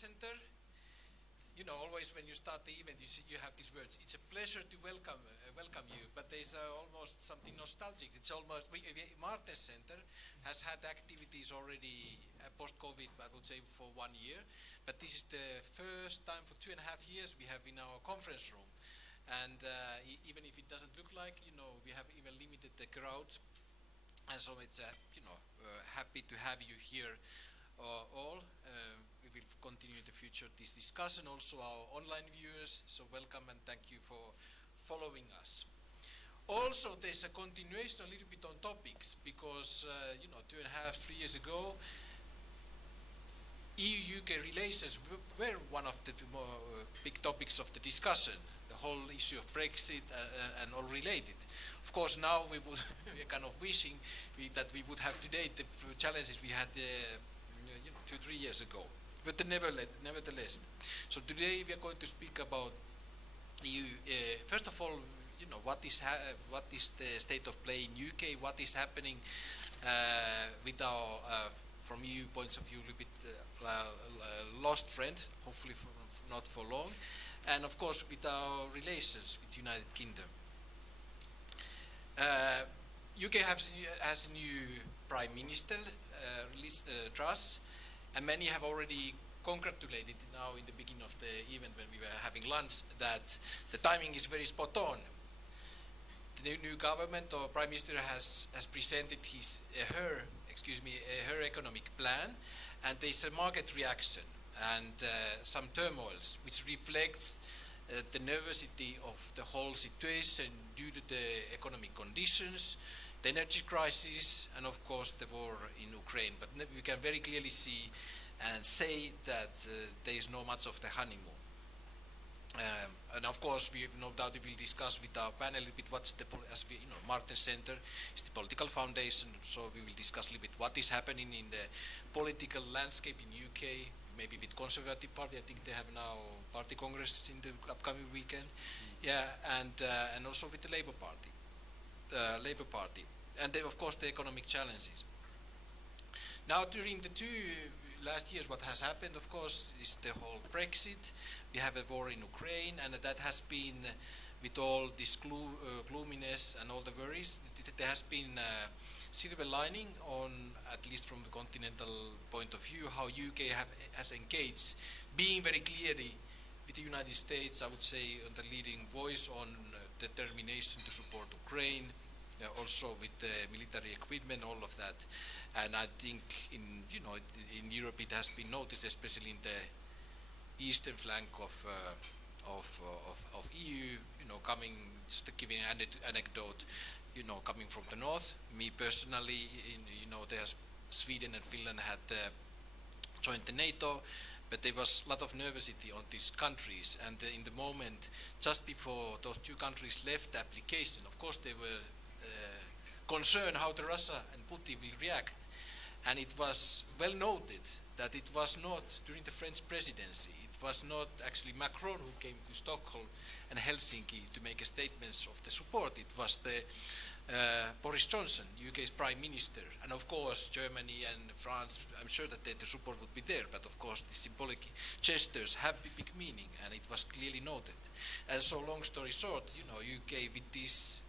Center. You know, always when you start the event, you have these words. It's a pleasure to welcome you, but there's almost something nostalgic. It's almost Martin Center has had activities already post-COVID, I would say for 1 year, but this is the first time for 2.5 years we have in our conference room, and even if it doesn't look like, you know, we have even limited the crowd, and so it's happy to have you here all. We will continue in the future this discussion, also our online viewers, so welcome and thank you for following us. Also, there's a continuation a little bit on topics, because you know, 2.5, 3 years ago, EU-UK relations were one of the more big topics of the discussion, the whole issue of Brexit and all related. Of course, now we are kind of wishing that we would have today the challenges we had 2-3 years ago. But nevertheless, so today we are going to speak about EU. First of all, you know, what is the state of play in UK? What is happening with our, from EU points of view, a little bit lost friend, hopefully not for long, and of course with our relations with United Kingdom. UK has a new Prime Minister, Truss, and many have already congratulated now in the beginning of the event when we were having lunch that the timing is very spot on. The new government or Prime Minister has presented her economic plan, and there's a market reaction and some turmoils which reflects the nervousity of the whole situation due to the economic conditions, the energy crisis, and of course the war in Ukraine. But we can very clearly see and say that there is not much of the honeymoon. And of course, we have no doubt we will discuss with our panel a little bit what's the, as we, you know, Martin Center is the political foundation, so we will discuss a little bit what is happening in the political landscape in UK, maybe with Conservative Party. I think they have now party congress in the upcoming weekend. Yeah, and also with the Labour Party, and then of course the economic challenges. Now during the last years, what has happened, of course, is the whole Brexit. We have a war in Ukraine, and that has been, with all this gloominess and all the worries, there has been a silver lining on, at least from the continental point of view, how UK has engaged, being very clearly with the United States, I would say, on the leading voice on determination to support Ukraine, also with the military equipment, all of that. And I think in Europe it has been noticed, especially in the eastern flank of EU. You know, coming, just giving an anecdote, you know, coming from the north. Me personally, there's Sweden and Finland had joined the NATO, but there was a lot of nervousity on these countries. And in the moment, just before those two countries left the application, of course they were concerned how the Russia and Putin will react. And it was well noted that it was not during the French presidency, it was not actually Macron who came to Stockholm and Helsinki to make a statement of the support. It was the Boris Johnson, UK's Prime Minister, and of course Germany and France. I'm sure that the support would be there, but of course the symbolic gestures have big meaning, and it was clearly noted. And so, long story short, you know, UK with this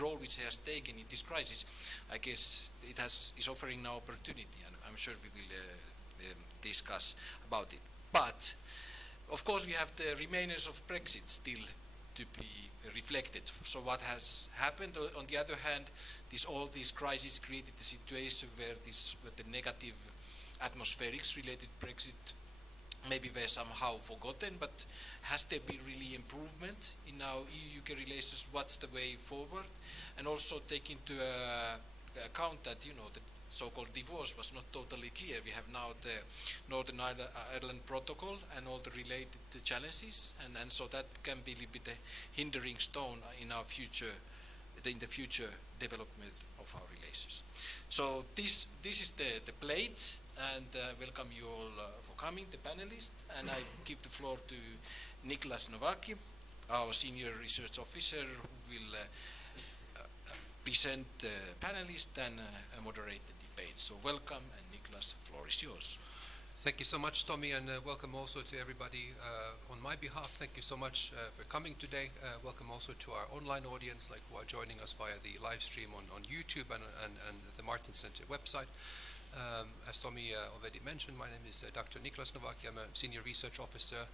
role which it has taken in this crisis, I guess it is offering now opportunity, and I'm sure we will discuss about it. But of course we have the remainers of Brexit still to be reflected. So what has happened? On the other hand, all these crises created a situation where the negative atmospherics related Brexit maybe were somehow forgotten, but has there been really improvement in our EU-UK relations? What's the way forward? And also take into account that, you know, the so-called divorce was not totally clear. We have now the Northern Ireland Protocol and all the related challenges, and so that can be a little bit a hindering stone in our future, in the future development of our relations. So this is the plate, and welcome you all for coming, the panelists, and I give the floor to Niklas Novaki, our senior research officer, who will present the panelists and moderate the debate. So welcome, and Niklas, the floor is yours. Thank you so much, Tommy, and welcome also to everybody on my behalf. Thank you so much for coming today. Welcome also to our online audience, like who are joining us via the live stream on YouTube and the Martin Center website. As Tommy already mentioned, my name is Dr. Niklas Novaki. I'm a Senior Research Officer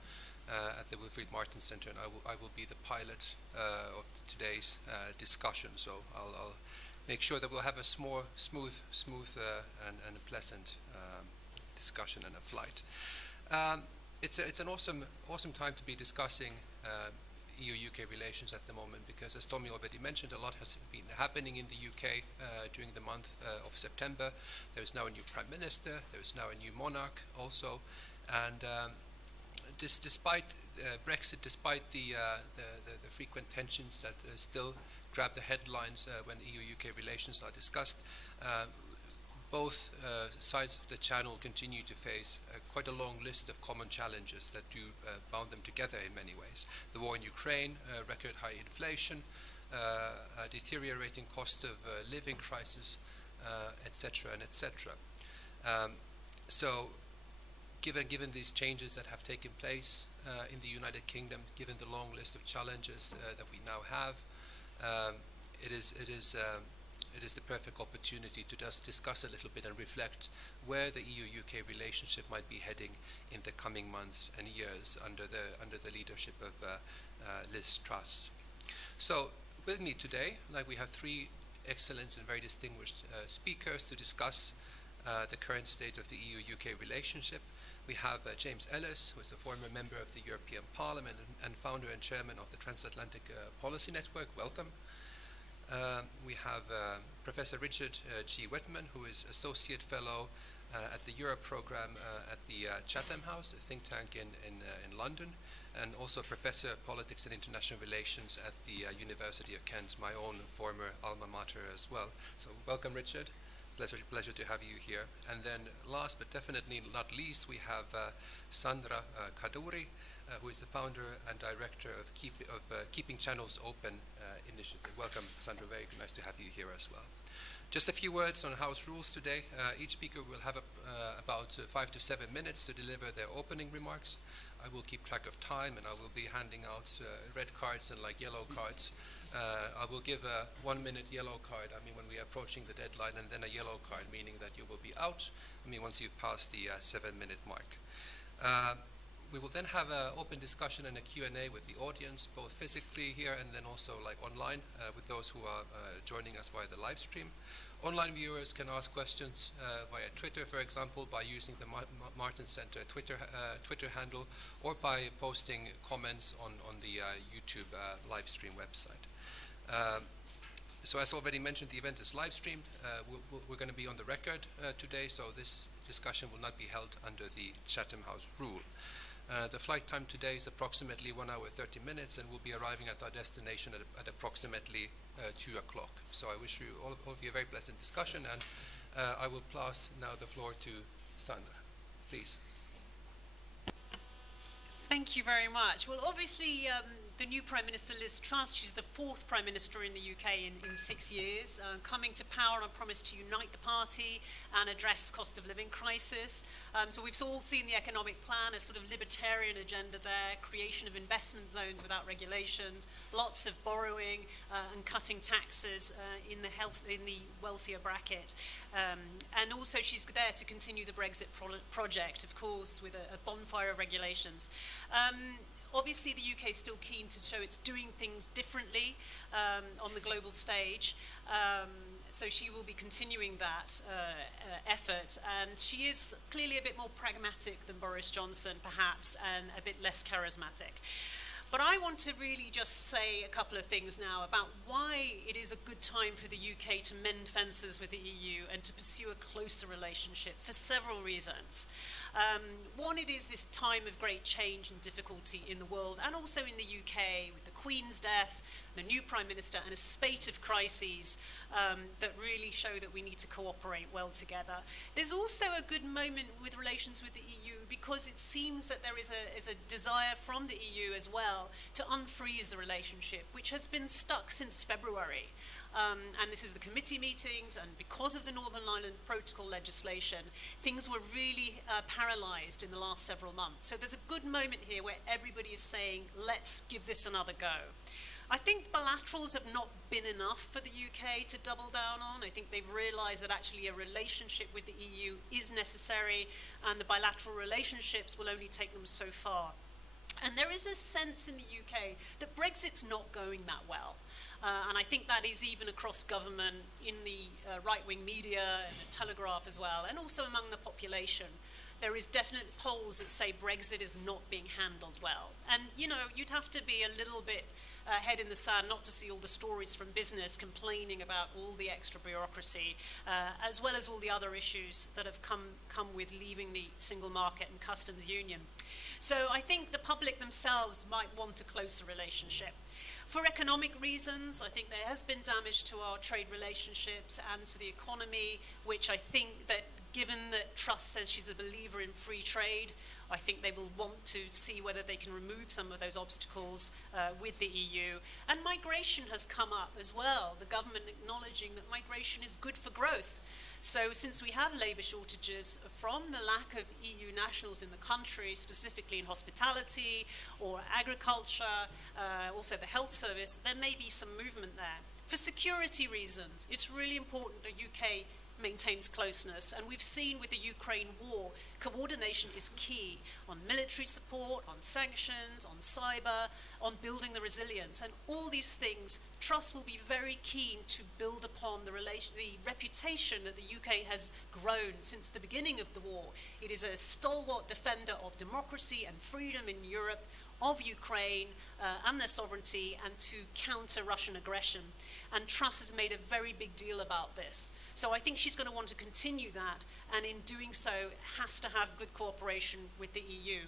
at the Wilfried Martin Center, and I will be the pilot of today's discussion. So I'll make sure that we'll have a smooth and a pleasant discussion and a flight. It's an awesome time to be discussing EU-UK relations at the moment, because as Tommy already mentioned, a lot has been happening in the UK during the month of September. There is now a new Prime Minister, there is now a new monarch also, and despite Brexit, despite the frequent tensions that still grab the headlines when EU-UK relations are discussed, both sides of the channel continue to face quite a long list of common challenges that do bound them together in many ways. The war in Ukraine, record high inflation, a deteriorating cost of living crisis, etc. and etc. So given these changes that have taken place in the United Kingdom, given the long list of challenges that we now have, it is the perfect opportunity to just discuss a little bit and reflect where the EU-UK relationship might be heading in the coming months and years under the leadership of Liz Truss. So with me today, we have three excellent and very distinguished speakers to discuss the current state of the EU-UK relationship. We have James Ellis, who is a former member of the European Parliament and founder and chairman of the Transatlantic Policy Network. Welcome. We have Professor Richard G. Whitman, who is Associate Fellow at the Europe Programme at the Chatham House, a think tank in London, and also Professor of Politics and International Relations at the University of Kent, my own former alma mater as well. So welcome, Richard. Pleasure to have you here. And then last but definitely not least, we have Sandra Kaduri, who is the founder and director of Keeping Channels Open initiative. Welcome, Sandra. Very nice to have you here as well. Just a few words on house rules today. Each speaker will have about 5 to 7 minutes to deliver their opening remarks. I will keep track of time, and I will be handing out red cards and yellow cards. I will give a 1 minute yellow card, when we are approaching the deadline, and then a yellow card, meaning that you will be out, once you've passed the 7 minute mark. We will then have an open discussion and a Q&A with the audience, both physically here and then also online with those who are joining us via the live stream. Online viewers can ask questions via Twitter, for example, by using the Martin Center Twitter handle, or by posting comments on the YouTube live stream website. So as already mentioned, the event is live streamed. We're going to be on the record today, so this discussion will not be held under the Chatham House rule. The flight time today is approximately 1 hour 30 minutes, and we'll be arriving at our destination at approximately 2 o'clock. So I wish you all of you a very pleasant discussion, and I will pass now the floor to Sandra. Please. Thank you very much. Well, obviously, the new Prime Minister Liz Truss, she's the fourth Prime Minister in the UK in 6 years, coming to power on a promise to unite the party and address the cost of living crisis. So we've all seen the economic plan, a sort of libertarian agenda there, creation of investment zones without regulations, lots of borrowing and cutting taxes in the wealthier bracket. And also she's there to continue the Brexit project, of course, with a bonfire of regulations. Obviously, the UK is still keen to show it's doing things differently on the global stage. So she will be continuing that effort. And she is clearly a bit more pragmatic than Boris Johnson, perhaps, and a bit less charismatic. But I want to really just say a couple of things now about why it is a good time for the UK to mend fences with the EU and to pursue a closer relationship for several reasons. One, it is this time of great change and difficulty in the world, and also in the UK, with the Queen's death, the new Prime Minister, and a spate of crises that really show that we need to cooperate well together. There's also a good moment with relations with the EU because it seems that there is a desire from the EU as well to unfreeze the relationship, which has been stuck since February. And this is the committee meetings, and because of the Northern Ireland Protocol legislation, things were really paralysed in the last several months. So there's a good moment here where everybody is saying, let's give this another go. I think bilaterals have not been enough for the UK to double down on. I think they've realised that actually a relationship with the EU is necessary, and the bilateral relationships will only take them so far. And there is a sense in the UK that Brexit's not going that well. And I think that is even across government, in the right-wing media, and the Telegraph as well, and also among the population. There is definite polls that say Brexit is not being handled well. And, you know, you'd have to be a little bit head in the sand not to see all the stories from business complaining about all the extra bureaucracy, as well as all the other issues that have come with leaving the single market and customs union. So I think the public themselves might want a closer relationship. For economic reasons, I think there has been damage to our trade relationships and to the economy, which I think that given that Truss says she's a believer in free trade, I think they will want to see whether they can remove some of those obstacles with the EU. And migration has come up as well, the government acknowledging that migration is good for growth. So since we have labour shortages from the lack of EU nationals in the country, specifically in hospitality or agriculture, also the health service, there may be some movement there. For security reasons, it's really important the UK maintains closeness, and we've seen with the Ukraine war, coordination is key on military support, on sanctions, on cyber, on building the resilience, and all these things, Truss will be very keen to build upon the reputation that the UK has grown since the beginning of the war. It is a stalwart defender of democracy and freedom in Europe, of Ukraine and their sovereignty, and to counter Russian aggression. And Truss has made a very big deal about this. So I think she's going to want to continue that, and in doing so has to have good cooperation with the EU.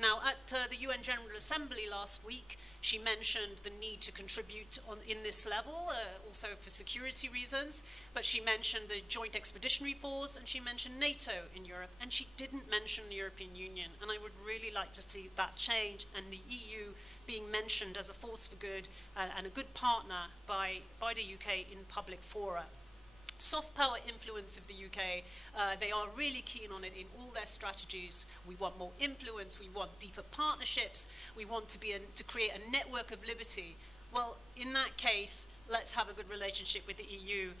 Now, at the UN General Assembly last week, she mentioned the need to contribute in this level, also for security reasons, but she mentioned the Joint Expeditionary Force, and she mentioned NATO in Europe, and she didn't mention the European Union, and I would really like to see that change, and the EU being mentioned as a force for good and a good partner by the UK in public fora. Soft power influence of the UK, they are really keen on it in all their strategies. We want more influence, we want deeper partnerships, we want to create a network of liberty. Well, in that case, let's have a good relationship with the EU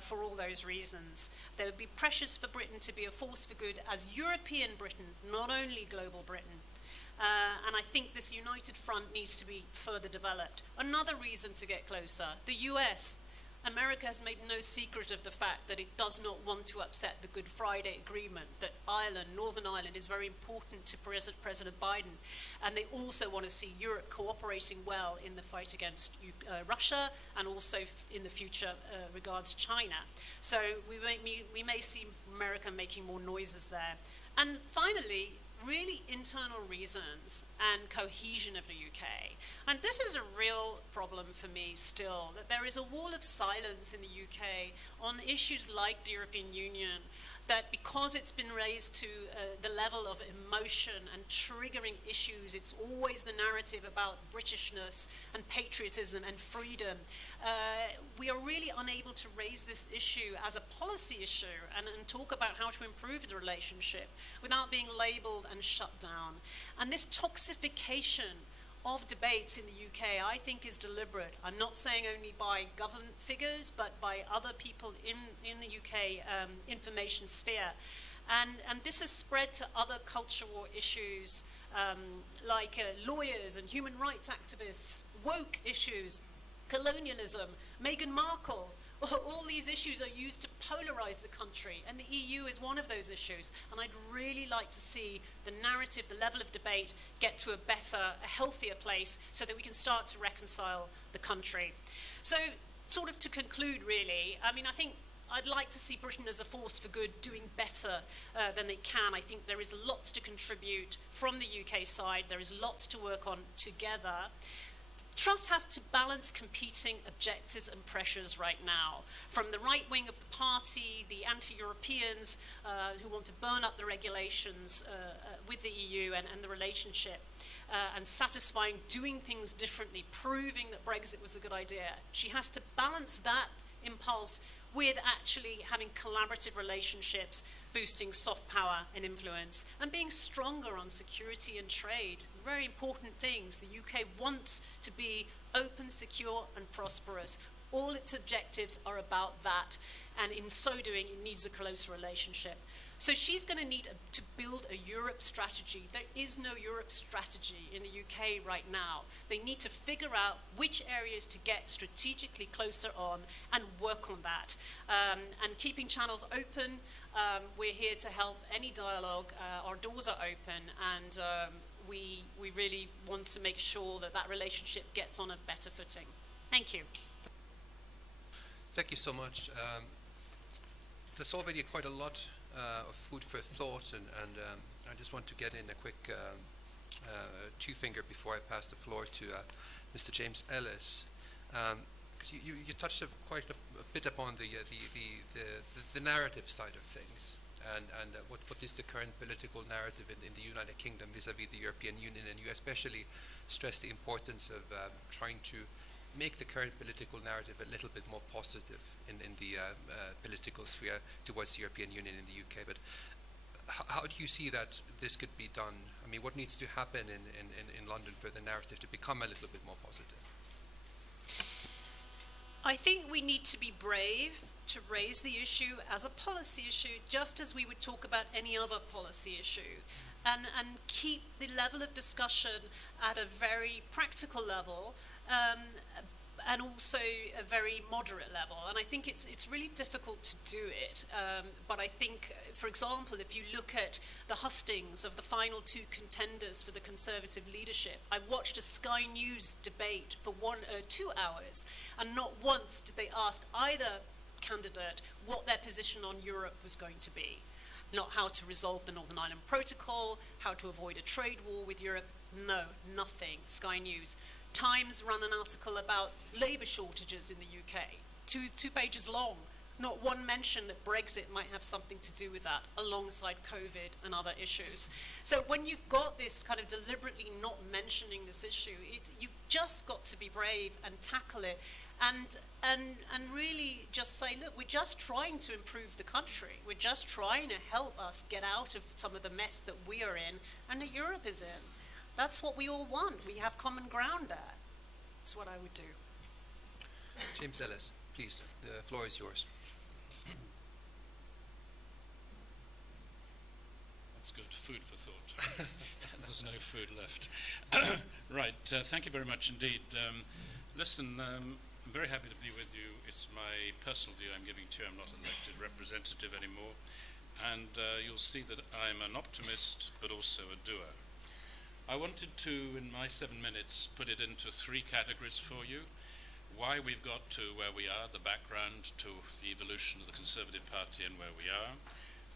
for all those reasons. There would be pressures for Britain to be a force for good as European Britain, not only global Britain. And I think this united front needs to be further developed. Another reason to get closer, the US. America has made no secret of the fact that it does not want to upset the Good Friday Agreement, that Ireland, Northern Ireland, is very important to President Biden. And they also want to see Europe cooperating well in the fight against Russia, and also in the future regards China. So we may see America making more noises there. And finally, really internal reasons and cohesion of the UK. And this is a real problem for me still, that there is a wall of silence in the UK on issues like the European Union, that because it's been raised to the level of emotion and triggering issues, it's always the narrative about Britishness and patriotism and freedom. We are really unable to raise this issue as a policy issue and talk about how to improve the relationship without being labelled and shut down. And this toxification of debates in the UK, I think, is deliberate. I'm not saying only by government figures, but by other people in the UK information sphere. And this has spread to other cultural issues like lawyers and human rights activists, woke issues, colonialism, Meghan Markle. All these issues are used to polarize the country, and the EU is one of those issues. And I'd really like to see the narrative, the level of debate, get to a healthier place, so that we can start to reconcile the country. So, sort of to conclude, really, I mean, I think I'd like to see Britain as a force for good doing better than they can. I think there is lots to contribute from the UK side. There is lots to work on together. Truss has to balance competing objectives and pressures right now. From the right wing of the party, the anti-Europeans who want to burn up the regulations with the EU and the relationship, and satisfying doing things differently, proving that Brexit was a good idea. She has to balance that impulse with actually having collaborative relationships, boosting soft power and influence, and being stronger on security and trade. Very important things. The UK wants to be open, secure, and prosperous. All its objectives are about that, and in so doing, it needs a close relationship. So she's going to need to build a Europe strategy. There is no Europe strategy in the UK right now. They need to figure out which areas to get strategically closer on and work on that. And keeping channels open, we're here to help any dialogue. Our doors are open, and we really want to make sure that that relationship gets on a better footing. Thank you. Thank you so much. There's already quite a lot of food for thought, and I just want to get in a quick two-finger before I pass the floor to Mr. James Ellis, because you touched quite a bit upon the narrative side of things, and what is the current political narrative in the United Kingdom vis-à-vis the European Union, and you especially stressed the importance of trying to make the current political narrative a little bit more positive in the political sphere towards the European Union in the UK. But how do you see that this could be done? I mean, what needs to happen in London for the narrative to become a little bit more positive? I think we need to be brave to raise the issue as a policy issue, just as we would talk about any other policy issue, and keep the level of discussion at a very practical level, and also a very moderate level. And I think it's really difficult to do it. But I think, for example, if you look at the hustings of the final two contenders for the Conservative leadership, I watched a Sky News debate for 2 hours, and not once did they ask either candidate what their position on Europe was going to be. Not how to resolve the Northern Ireland Protocol, how to avoid a trade war with Europe. No, nothing. Sky News. Times ran an article about labour shortages in the UK, two pages long. Not one mention that Brexit might have something to do with that, alongside COVID and other issues. So when you've got this kind of deliberately not mentioning this issue, you've just got to be brave and tackle it, and really just say, look, we're just trying to improve the country. We're just trying to help us get out of some of the mess that we are in and that Europe is in. That's what we all want. We have common ground there. That's what I would do. James Ellis, please, the floor is yours. That's good. Food for thought. There's no food left. Right. Thank you very much indeed. Listen, I'm very happy to be with you. It's my personal view I'm giving to you. I'm not an elected representative anymore. And you'll see that I'm an optimist, but also a doer. I wanted to, in my 7 minutes, put it into 3 categories for you. Why we've got to where we are, the background to the evolution of the Conservative Party and where we are.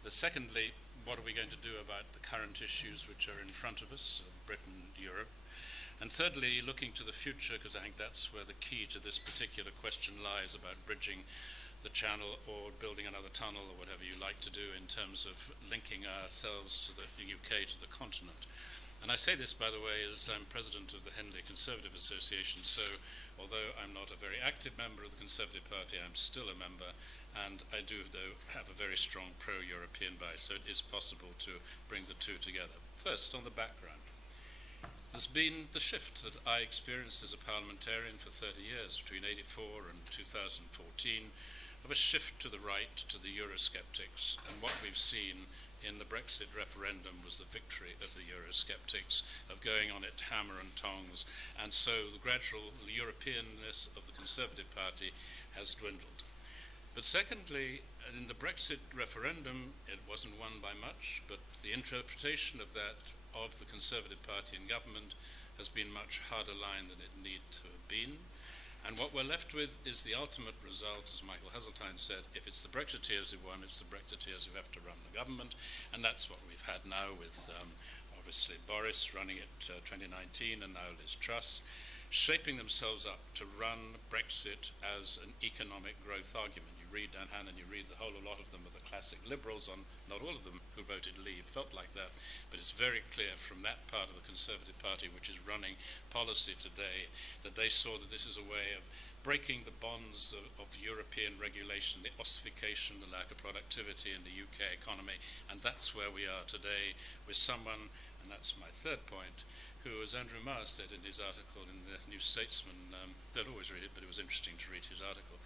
Secondly, what are we going to do about the current issues which are in front of us, Britain, Europe. And thirdly, looking to the future, because I think that's where the key to this particular question lies, about bridging the channel or building another tunnel or whatever you like to do in terms of linking ourselves to the UK, to the continent. And I say this, by the way, as I'm president of the Henley Conservative Association, so although I'm not a very active member of the Conservative Party, I'm still a member, and I do, though, have a very strong pro-European bias, so it is possible to bring the two together. First, on the background. There's been the shift that I experienced as a parliamentarian for 30 years, between 1984 and 2014, of a shift to the right, to the Eurosceptics, and what we've seen in the Brexit referendum was the victory of the Eurosceptics, of going on it hammer and tongs, and so the gradual Europeanness of the Conservative Party has dwindled. But secondly, in the Brexit referendum, it wasn't won by much, but the interpretation of that of the Conservative Party in government has been much harder line than it need to have been. And what we're left with is the ultimate result, as Michael Heseltine said, if it's the Brexiteers who won, it's the Brexiteers who have to run the government, and that's what we've had now with obviously Boris running it 2019 and now Liz Truss. shaping themselves up to run Brexit as an economic growth argument. You read Dan Hannan, you read the whole lot of them are the classic liberals, on not all of them who voted leave felt like that, but it's very clear from that part of the Conservative Party which is running policy today that they saw that this is a way of breaking the bonds of European regulation, the ossification, the lack of productivity in the UK economy, and that's where we are today with someone, and that's my third point, who, as Andrew Marr said in his article in the New Statesman, don't always read it, but it was interesting to read his article,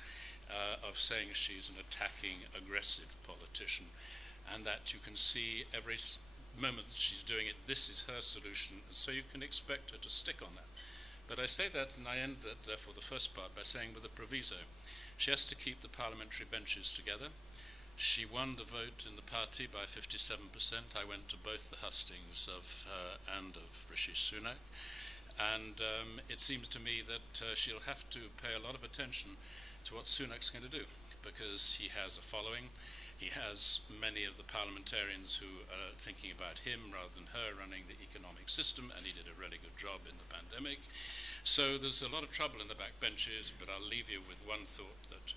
of saying she's an attacking, aggressive politician, and that you can see every moment that she's doing it, this is her solution, and so you can expect her to stick on that. But I say that, and I end that, therefore, the first part by saying with a proviso. She has to keep the parliamentary benches together. She won the vote in the party by 57%. I went to both the hustings of her and of Rishi Sunak. And it seems to me that she'll have to pay a lot of attention to what Sunak's going to do, because he has a following. He has many of the parliamentarians who are thinking about him rather than her running the economic system, and he did a really good job in the pandemic. So there's a lot of trouble in the backbenches, but I'll leave you with one thought, that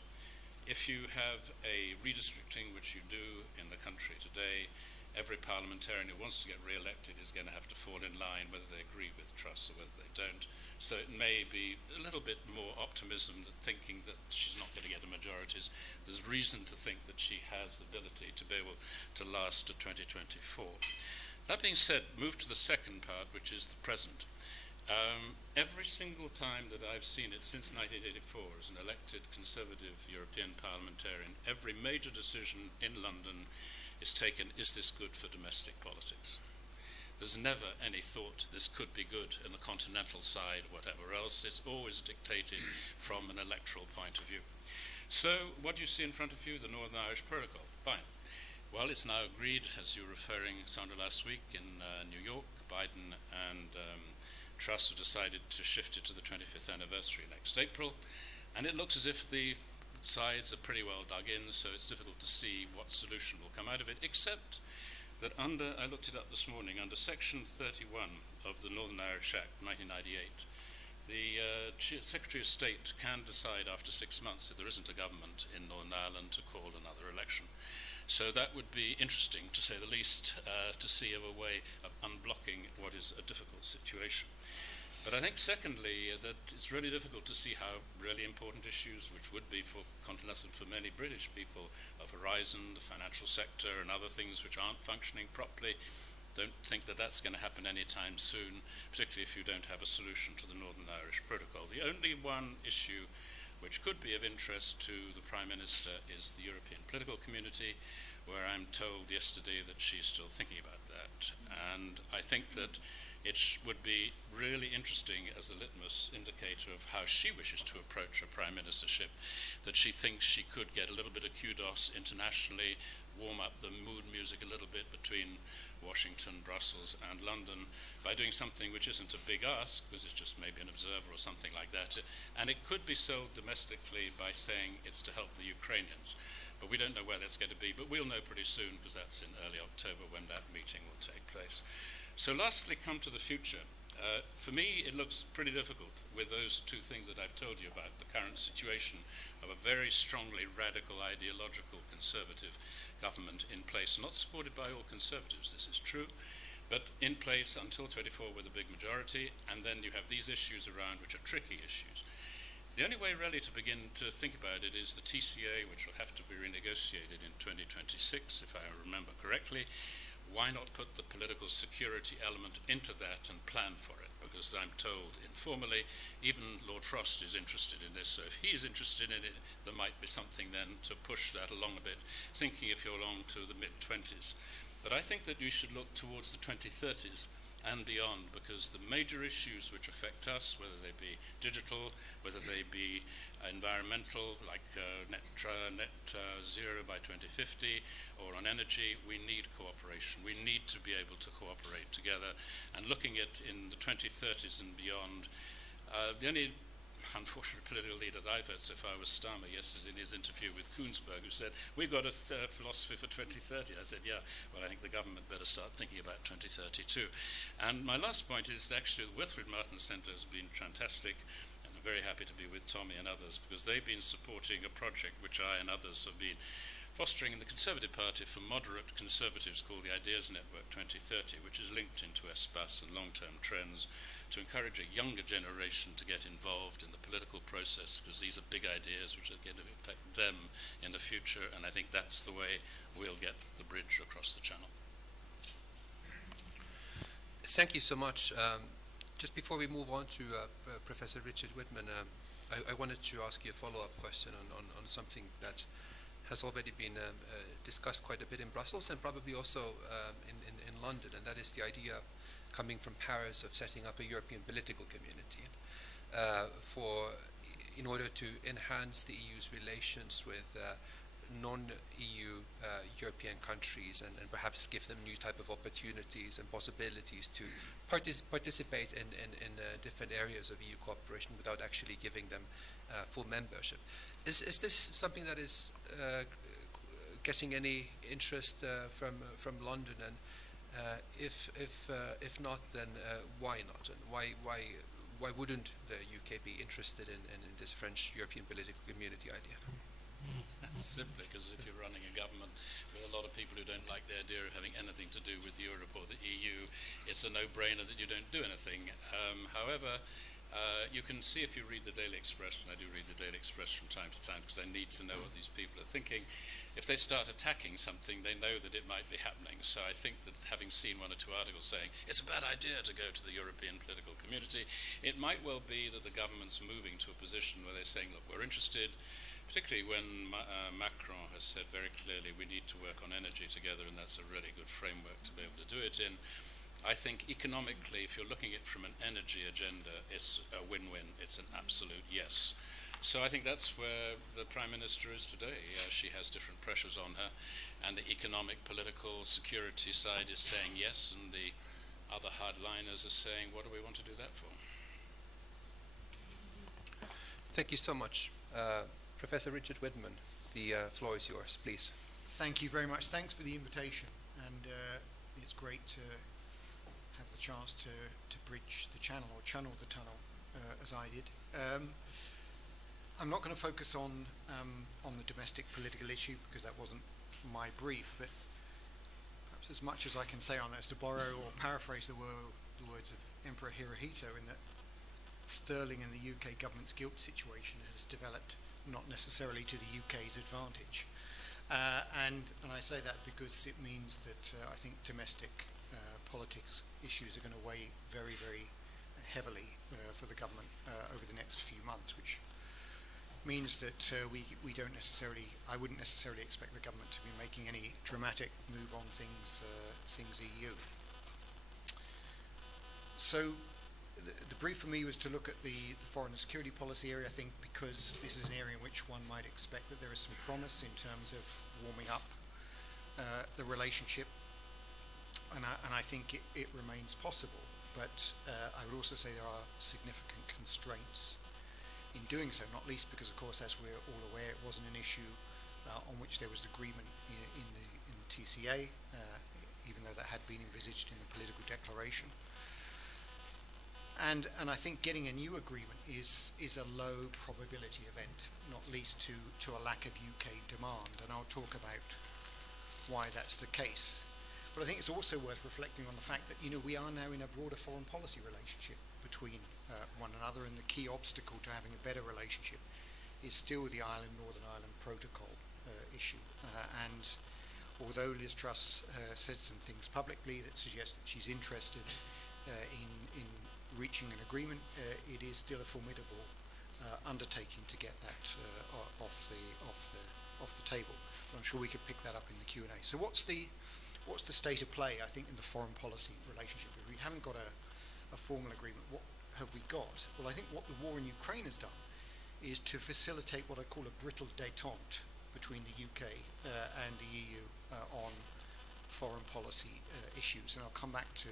if you have a redistricting, which you do in the country today, every parliamentarian who wants to get re-elected is going to have to fall in line, whether they agree with Truss or whether they don't. So it may be a little bit more optimism than thinking that she's not going to get the majorities. There's reason to think that she has the ability to be able to last to 2024. That being said, move to the second part, which is the present. Every single time that I've seen it since 1984 as an elected Conservative European parliamentarian, every major decision in London is taken, is this good for domestic politics? There's never any thought this could be good in the continental side, whatever else. It's always dictated from an electoral point of view. So what do you see in front of you? The Northern Irish Protocol. Fine. Well, it's now agreed, as you were referring, Sandra, last week in New York. Biden and Truss have decided to shift it to the 25th anniversary next April. And it looks as if the sides are pretty well dug in, so it's difficult to see what solution will come out of it, except that under, I looked it up this morning, under Section 31 of the Northern Irish Act, 1998, the Secretary of State can decide after 6 months, if there isn't a government in Northern Ireland, to call another election. So that would be interesting, to say the least, to see of a way of unblocking what is a difficult situation. But I think, secondly, that it's really difficult to see how really important issues, which would be for continental, for many British people, of Horizon, the financial sector, and other things which aren't functioning properly, don't think that that's going to happen anytime soon, particularly if you don't have a solution to the Northern Irish Protocol. The only one issue which could be of interest to the Prime Minister is the European political community, where I'm told yesterday that she's still thinking about that. And I think that it would be really interesting as a litmus indicator of how she wishes to approach a prime ministership, that she thinks she could get a little bit of kudos internationally, warm up the mood music a little bit between Washington, Brussels and London by doing something which isn't a big ask, because it's just maybe an observer or something like that. And it could be sold domestically by saying it's to help the Ukrainians. But we don't know where that's going to be, but we'll know pretty soon, because that's in early October when that meeting will take place. So lastly, come to the future. For me, it looks pretty difficult with those two things that I've told you about, the current situation of a very strongly radical, ideological, conservative government in place, not supported by all conservatives, this is true, but in place until 24 with a big majority, and then you have these issues around which are tricky issues. The only way really to begin to think about it is the TCA, which will have to be renegotiated in 2026, if I remember correctly. Why not put the political security element into that and plan for it? Because I'm told informally, even Lord Frost is interested in this. So if he is interested in it, there might be something then to push that along a bit, thinking if you're along to the mid-20s. But I think that you should look towards the 2030s and beyond, because the major issues which affect us, whether they be digital, whether they be environmental, like net zero by 2050, or on energy, we need cooperation. We need to be able to cooperate together. And looking at in the 2030s and beyond, the only unfortunate political leader that I've heard so far was Starmer yesterday in his interview with Koonsberg, who said, we've got a philosophy for 2030. I said, yeah, well, I think the government better start thinking about 2030 too. And my last point is actually the Wilfrid Martin Centre has been fantastic, and I'm very happy to be with Tommy and others because they've been supporting a project which I and others have been fostering in the Conservative Party for moderate conservatives called the Ideas Network 2030, which is linked into ESPAS and long-term trends to encourage a younger generation to get involved in the political process, because these are big ideas which are going to affect them in the future, and I think that's the way we'll get the bridge across the channel. Thank you so much. Just before we move on to Professor Richard Whitman, I wanted to ask you a follow-up question on something that has already been discussed quite a bit in Brussels and probably also in London, and that is the idea coming from Paris of setting up a European political community in order to enhance the EU's relations with non-EU European countries and perhaps give them new type of opportunities and possibilities to participate in different areas of EU cooperation without actually giving them full membership. Is this something that is getting any interest from London, and if not, then why not, and why wouldn't the UK be interested in this French European political community idea? Simply because if you're running a government with a lot of people who don't like the idea of having anything to do with Europe or the EU, it's a no-brainer that you don't do anything. However, you can see if you read the Daily Express, and I do read the Daily Express from time to time because I need to know what these people are thinking. If they start attacking something, they know that it might be happening. So I think that having seen one or two articles saying it's a bad idea to go to the European political community, it might well be that the government's moving to a position where they're saying, look, we're interested, particularly when Macron has said very clearly we need to work on energy together, and that's a really good framework to be able to do it in. I think economically, if you're looking at it from an energy agenda, it's a win-win. It's an absolute yes. So I think that's where the Prime Minister is today. She has different pressures on her, and the economic, political, security side is saying yes, and the other hardliners are saying, what do we want to do that for? Thank you so much. Professor Richard Whitman, the floor is yours, please. Thank you very much. Thanks for the invitation, and it's great to have the chance to bridge the channel, or channel the tunnel, as I did. I'm not going to focus on the domestic political issue because that wasn't my brief, but perhaps as much as I can say on that is to borrow or paraphrase the words of Emperor Hirohito, in that sterling and the UK government's guilt situation has developed not necessarily to the UK's advantage. And I say that because it means that I think domestic politics issues are going to weigh very, very heavily for the government over the next few months, which means that we don't necessarily, I wouldn't necessarily expect the government to be making any dramatic move on things EU. So the brief for me was to look at the foreign and security policy area, I think, because this is an area in which one might expect that there is some promise in terms of warming up the relationship, and I think it remains possible. But I would also say there are significant constraints in doing so, not least because, of course, as we're all aware, it wasn't an issue on which there was agreement in the TCA, even though that had been envisaged in the political declaration. And I think getting a new agreement is a low probability event, not least to a lack of UK demand, and I'll talk about why that's the case. But I think it's also worth reflecting on the fact that, we are now in a broader foreign policy relationship between one another, and the key obstacle to having a better relationship is still the Northern Ireland Protocol issue. And although Liz Truss said some things publicly that suggest that she's interested in reaching an agreement, it is still a formidable undertaking to get that off the table. But I'm sure we could pick that up in the Q&A. So what's the state of play, I think, in the foreign policy relationship? If we haven't got a formal agreement, what have we got? Well, I think what the war in Ukraine has done is to facilitate what I call a brittle détente between the UK and the EU on foreign policy issues, and I'll come back to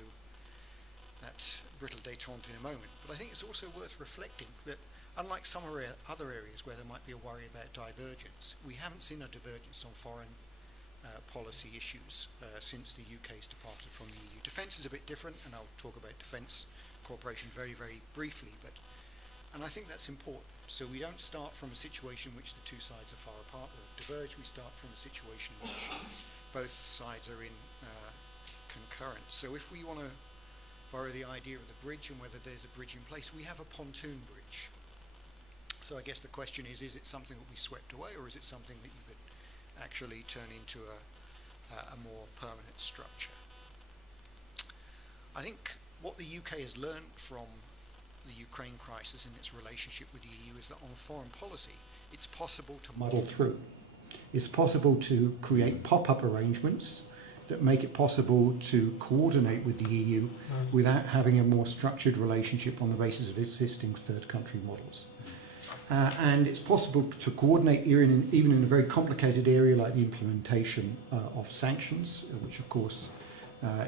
that brittle détente in a moment. But I think it's also worth reflecting that unlike some other areas where there might be a worry about divergence, we haven't seen a divergence on foreign policy issues since the UK's departed from the EU. Defence is a bit different, and I'll talk about defence cooperation very, very briefly, and I think that's important. So we don't start from a situation in which the two sides are far apart or diverge. We start from a situation in which both sides are in concurrence. So if we want to borrow the idea of the bridge and whether there's a bridge in place, we have a pontoon bridge. So I guess the question is it something that we swept away, or is it something that you could actually turn into a more permanent structure? I think what the UK has learned from the Ukraine crisis and its relationship with the EU is that on foreign policy, it's possible to muddle through. It's possible to create pop-up arrangements that make it possible to coordinate with the EU without having a more structured relationship on the basis of existing third country models. And it's possible to coordinate even in a very complicated area like the implementation of sanctions, which of course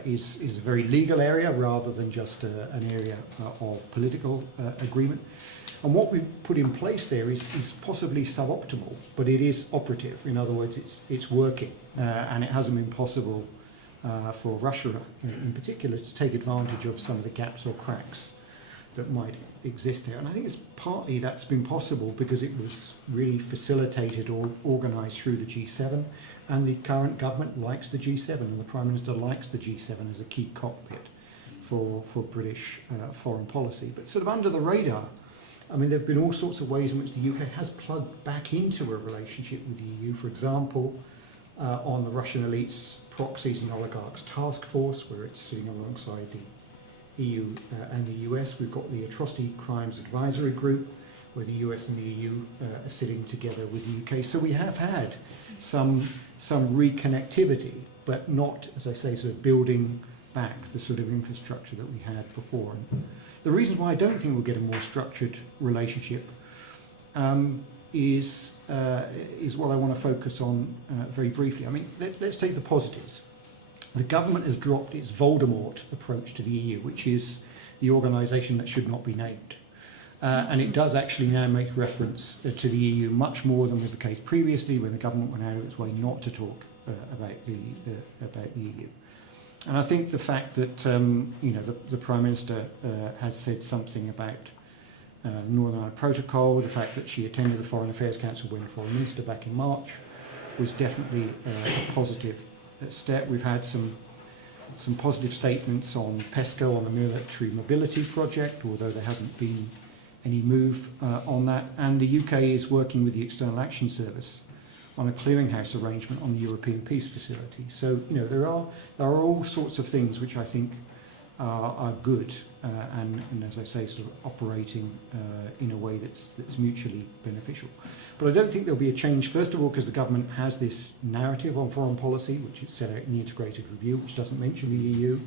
is a very legal area rather than just an area of political agreement. And what we've put in place there is possibly suboptimal, but it is operative. In other words, it's working, and it hasn't been possible for Russia in particular to take advantage of some of the gaps or cracks that might exist there. And I think it's partly that's been possible because it was really facilitated or organised through the G7, and the current government likes the G7, and the Prime Minister likes the G7 as a key cockpit for British foreign policy. But sort of under the radar, I mean, there have been all sorts of ways in which the UK has plugged back into a relationship with the EU. For example, on the Russian elites, proxies and oligarchs task force, where it's sitting alongside the EU and the US. We've got the Atrocity Crimes Advisory Group, where the US and the EU are sitting together with the UK. So we have had some reconnectivity, but not, as I say, sort of building back the sort of infrastructure that we had before. And the reason why I don't think we'll get a more structured relationship is what I want to focus on very briefly. I mean, let's take the positives. The government has dropped its Voldemort approach to the EU, which is the organisation that should not be named. And it does actually now make reference to the EU much more than was the case previously, when the government went out of its way not to talk about the EU. And I think the fact that the Prime Minister has said something about the Northern Ireland Protocol, the fact that she attended the Foreign Affairs Council when Foreign Minister back in March, was definitely a positive step. We've had some positive statements on PESCO, on the military mobility project, although there hasn't been any move on that. And the UK is working with the External Action Service on a clearinghouse arrangement on the European Peace Facility. So, there are all sorts of things which I think are good and as I say, sort of operating in a way that's mutually beneficial. But I don't think there'll be a change, first of all, because the government has this narrative on foreign policy, which is set out in the integrated review, which doesn't mention the EU,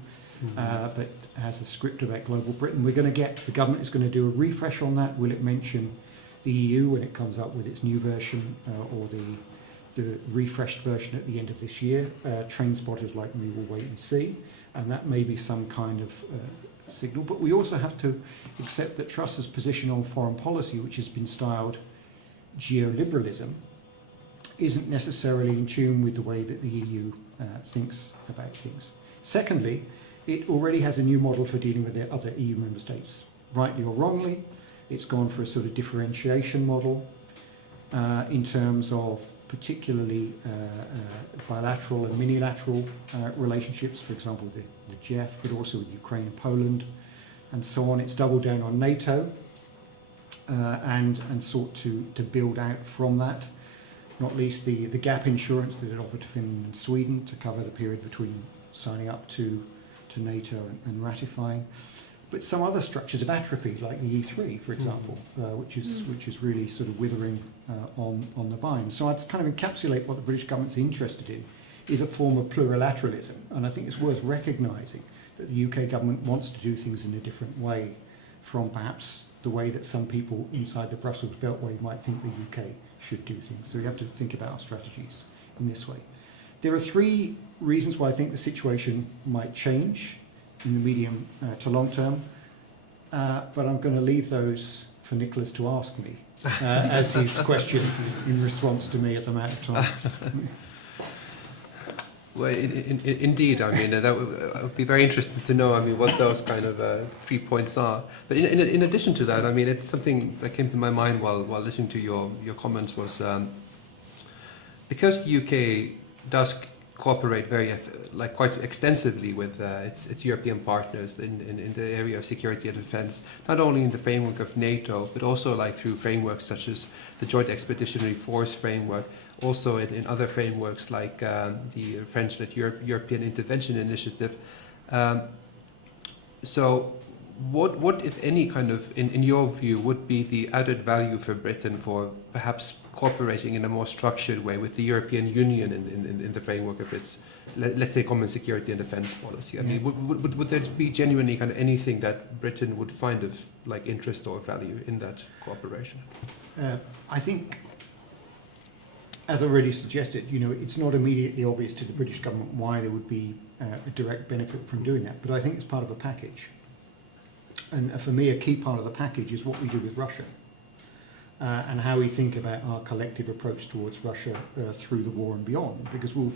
but has a script about global Britain. The government is going to do a refresh on that. Will it mention the EU when it comes up with its new version or the refreshed version at the end of this year? Train spotters like me will wait and see, and that may be some kind of signal. But we also have to accept that Truss's position on foreign policy, which has been styled geoliberalism, isn't necessarily in tune with the way that the EU thinks about things. Secondly, it already has a new model for dealing with the other EU member states. Rightly or wrongly, it's gone for a sort of differentiation model in terms of particularly bilateral and minilateral relationships, for example, the GEF, but also with Ukraine and Poland, and so on. It's doubled down on NATO and sought to build out from that, not least the gap insurance that it offered to Finland and Sweden to cover the period between signing up to NATO and ratifying. But some other structures have atrophied, like the E3, for example, which is really sort of withering on the vine. So I'd kind of encapsulate what the British government's interested in is a form of plurilateralism, and I think it's worth recognising that the UK government wants to do things in a different way from perhaps the way that some people inside the Brussels Beltway might think the UK should do things. So we have to think about our strategies in this way. There are three reasons why I think the situation might change in the medium to long term, but I'm going to leave those for Nicholas to ask me as his question in response to me as I'm out of time. Well, indeed, I mean, that would be very interesting to know, I mean, what those kind of 3 points are. But in addition to that, I mean, it's something that came to my mind while listening to your comments was, because the UK does cooperate quite extensively with its European partners in the area of security and defence, not only in the framework of NATO, but also like through frameworks such as the Joint Expeditionary Force framework, also in other frameworks like the French-led European Intervention Initiative. So what, if any, kind of, in your view, would be the added value for Britain for perhaps cooperating in a more structured way with the European Union in the framework of its, let's say, common security and defence policy? I mean, would there be genuinely kind of anything that Britain would find of like interest or value in that cooperation? I think, as I already suggested, you know, it's not immediately obvious to the British government why there would be a direct benefit from doing that, but I think it's part of a package. And for me, a key part of the package is what we do with Russia and how we think about our collective approach towards Russia through the war and beyond, because we'll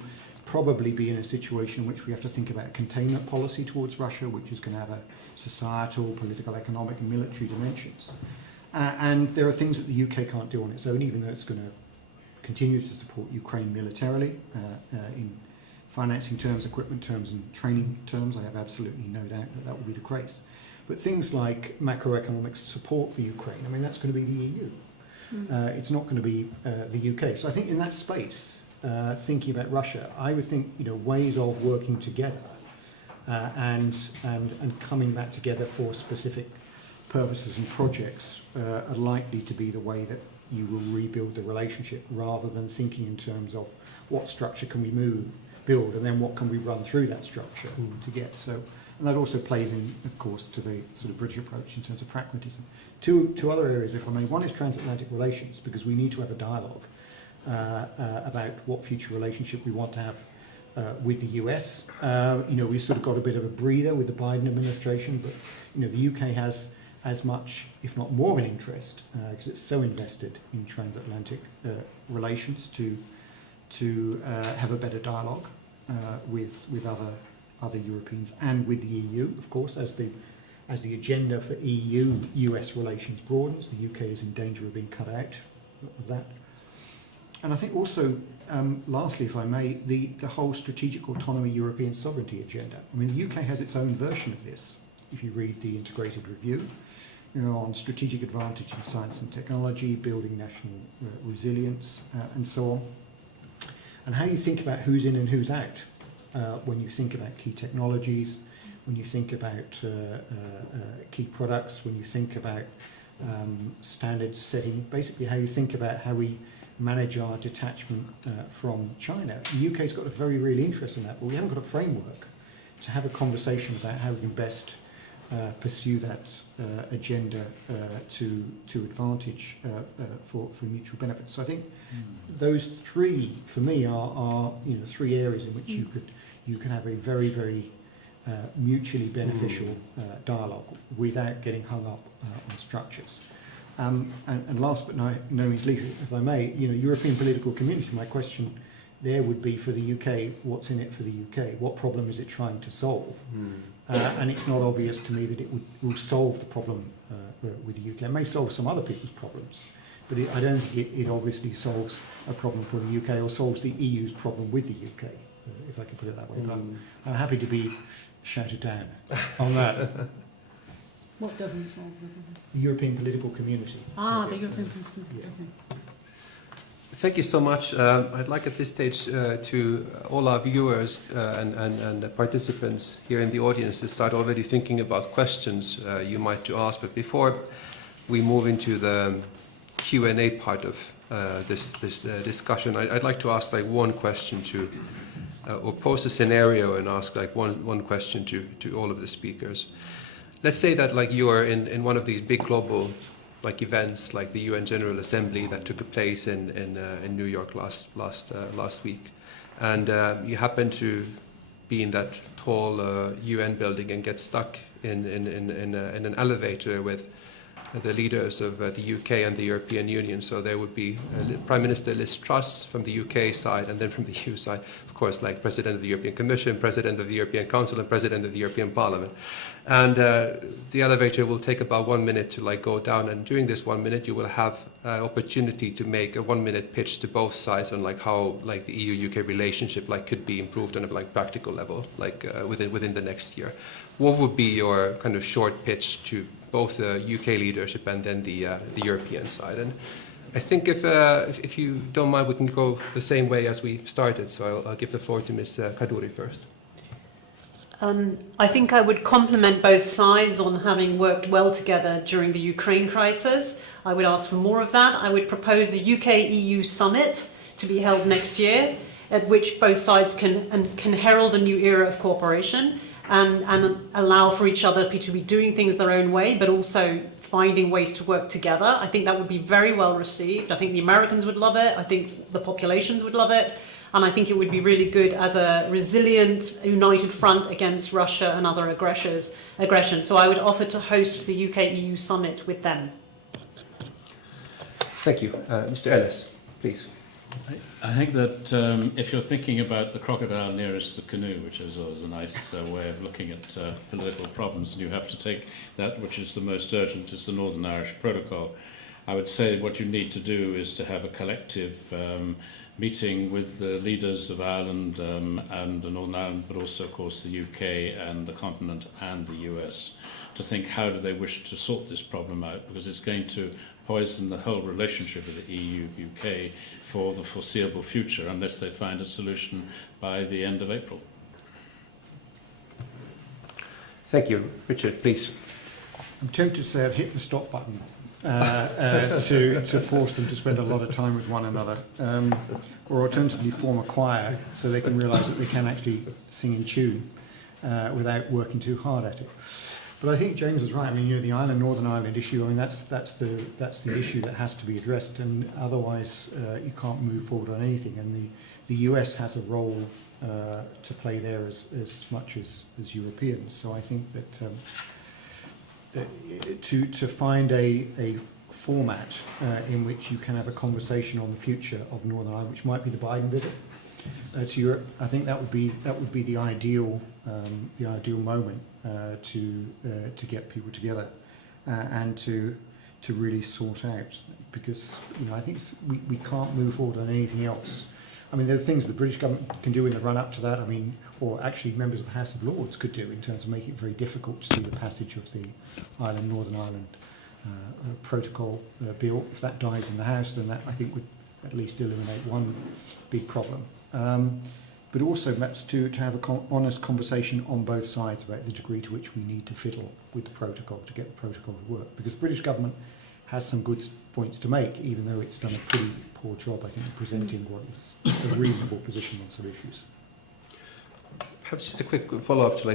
probably be in a situation in which we have to think about a containment policy towards Russia, which is going to have a societal, political, economic and military dimensions. And there are things that the UK can't do on its own, even though it's going to continue to support Ukraine militarily in financing terms, equipment terms and training terms. I have absolutely no doubt that that will be the case. But things like macroeconomic support for Ukraine, I mean, that's going to be the EU. It's not going to be the UK. So I think in that space, thinking about Russia, I would think, you know, ways of working together and coming back together for specific purposes and projects are likely to be the way that you will rebuild the relationship, rather than thinking in terms of what structure can we build and then what can we run through that structure to get. So, and that also plays in, of course, to the sort of British approach in terms of pragmatism. Two other areas, if I may. One is transatlantic relations, because we need to have a dialogue about what future relationship we want to have with the US. You know, we've sort of got a bit of a breather with the Biden administration, but, you know, the UK has as much, if not more, of an interest, because it's so invested in transatlantic relations, to have a better dialogue with other Europeans and with the EU, of course, as the agenda for EU-US relations broadens. The UK is in danger of being cut out of that. And I think also, lastly, if I may, the whole strategic autonomy, European sovereignty agenda. I mean, the UK has its own version of this. If you read the integrated review, you know, on strategic advantage in science and technology, building national resilience, and so on. And how you think about who's in and who's out when you think about key technologies, when you think about key products, when you think about standards setting, basically how you think about how we manage our detachment from China. The UK's got a very real interest in that, but we haven't got a framework to have a conversation about how we can best pursue that agenda to advantage for mutual benefit. So I think those three, for me, are you know, three areas in which you can have a very, very mutually beneficial dialogue without getting hung up on structures. And last but no means least, if I may, you know, European political community, my question there would be for the UK, what's in it for the UK? What problem is it trying to solve? And it's not obvious to me that it will solve the problem with the UK. It may solve some other people's problems, but I don't think it obviously solves a problem for the UK or solves the EU's problem with the UK, if I could put it that way. But I'm happy to be shouted down on that. What doesn't solve the problem? The European political community. The European political community. Yeah. Okay. Thank you so much. I'd like at this stage to all our viewers and participants here in the audience to start already thinking about questions you might to ask. But before we move into the Q&A part of this discussion, I'd like to ask like one question to, or pose a scenario and ask like one question to all of the speakers. Let's say that like you are in one of these big global like events like the UN General Assembly that took place in New York last week, and you happen to be in that tall UN building and get stuck in an elevator with the leaders of the UK and the European Union. So there would be Prime Minister Liz Truss from the UK side, and then from the EU side, of course, like President of the European Commission, President of the European Council, and President of the European Parliament. And the elevator will take about 1 minute to go down, and during this 1 minute you will have opportunity to make a 1 minute pitch to both sides on how the EU-UK relationship could be improved on a practical level within the next year. What would be your kind of short pitch to both the UK leadership and then the European side? And I think if you don't mind, we can go the same way as we started. So I'll give the floor to Ms. Kaduri first. I think I would compliment both sides on having worked well together during the Ukraine crisis. I would ask for more of that. I would propose a UK-EU summit to be held next year, at which both sides can herald a new era of cooperation and allow for each other to be doing things their own way, but also finding ways to work together. I think that would be very well received. I think the Americans would love it. I think the populations would love it. And I think it would be really good as a resilient, united front against Russia and other aggression. So I would offer to host the UK-EU summit with them. Thank you. Mr. Ellis, please. I think that if you're thinking about the crocodile nearest the canoe, which is always a nice way of looking at political problems, and you have to take that which is the most urgent, is the Northern Irish Protocol, I would say what you need to do is to have a collective meeting with the leaders of Ireland and Northern Ireland, but also, of course, the UK and the continent and the US, to think how do they wish to sort this problem out, because it's going to poison the whole relationship with the EU-UK for the foreseeable future unless they find a solution by the end of April. Thank you. Richard, please. I'm tempted to say I'd hit the stop button to force them to spend a lot of time with one another, or alternatively form a choir so they can realise that they can actually sing in tune without working too hard at it. But I think James is right. I mean, the Northern Ireland issue. I mean, that's the issue that has to be addressed, and otherwise you can't move forward on anything. And the US has a role to play there as much as Europeans. So I think that to find a format in which you can have a conversation on the future of Northern Ireland, which might be the Biden visit to Europe, I think that would be the ideal moment to get people together and to really sort out, because I think we can't move forward on anything else. I mean, there are things the British government can do in the run up to that. I mean, or actually members of the House of Lords could do in terms of making it very difficult to see the passage of the Northern Ireland Protocol bill. If that dies in the House, then that I think would at least eliminate one big problem. But also perhaps to have an honest conversation on both sides about the degree to which we need to fiddle with the protocol to get the protocol to work. Because the British government has some good points to make, even though it's done a pretty poor job, I think, of presenting what is a reasonable position on some issues. Perhaps just a quick follow-up to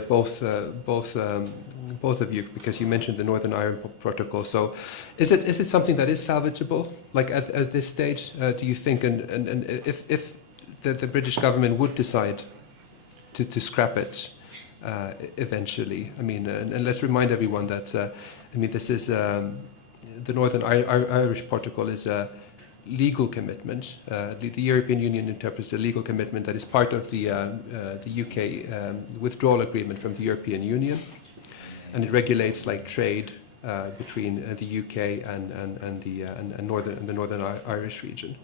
both of you, because you mentioned the Northern Ireland Protocol. So, is it something that is salvageable? At this stage, do you think? And if the British government would decide to scrap it eventually, I mean, and let's remind everyone that this is the Northern Irish Protocol is a legal commitment. The European Union interprets the legal commitment that is part of the UK withdrawal agreement from the European Union, and it regulates trade between the UK and the Northern Irish region.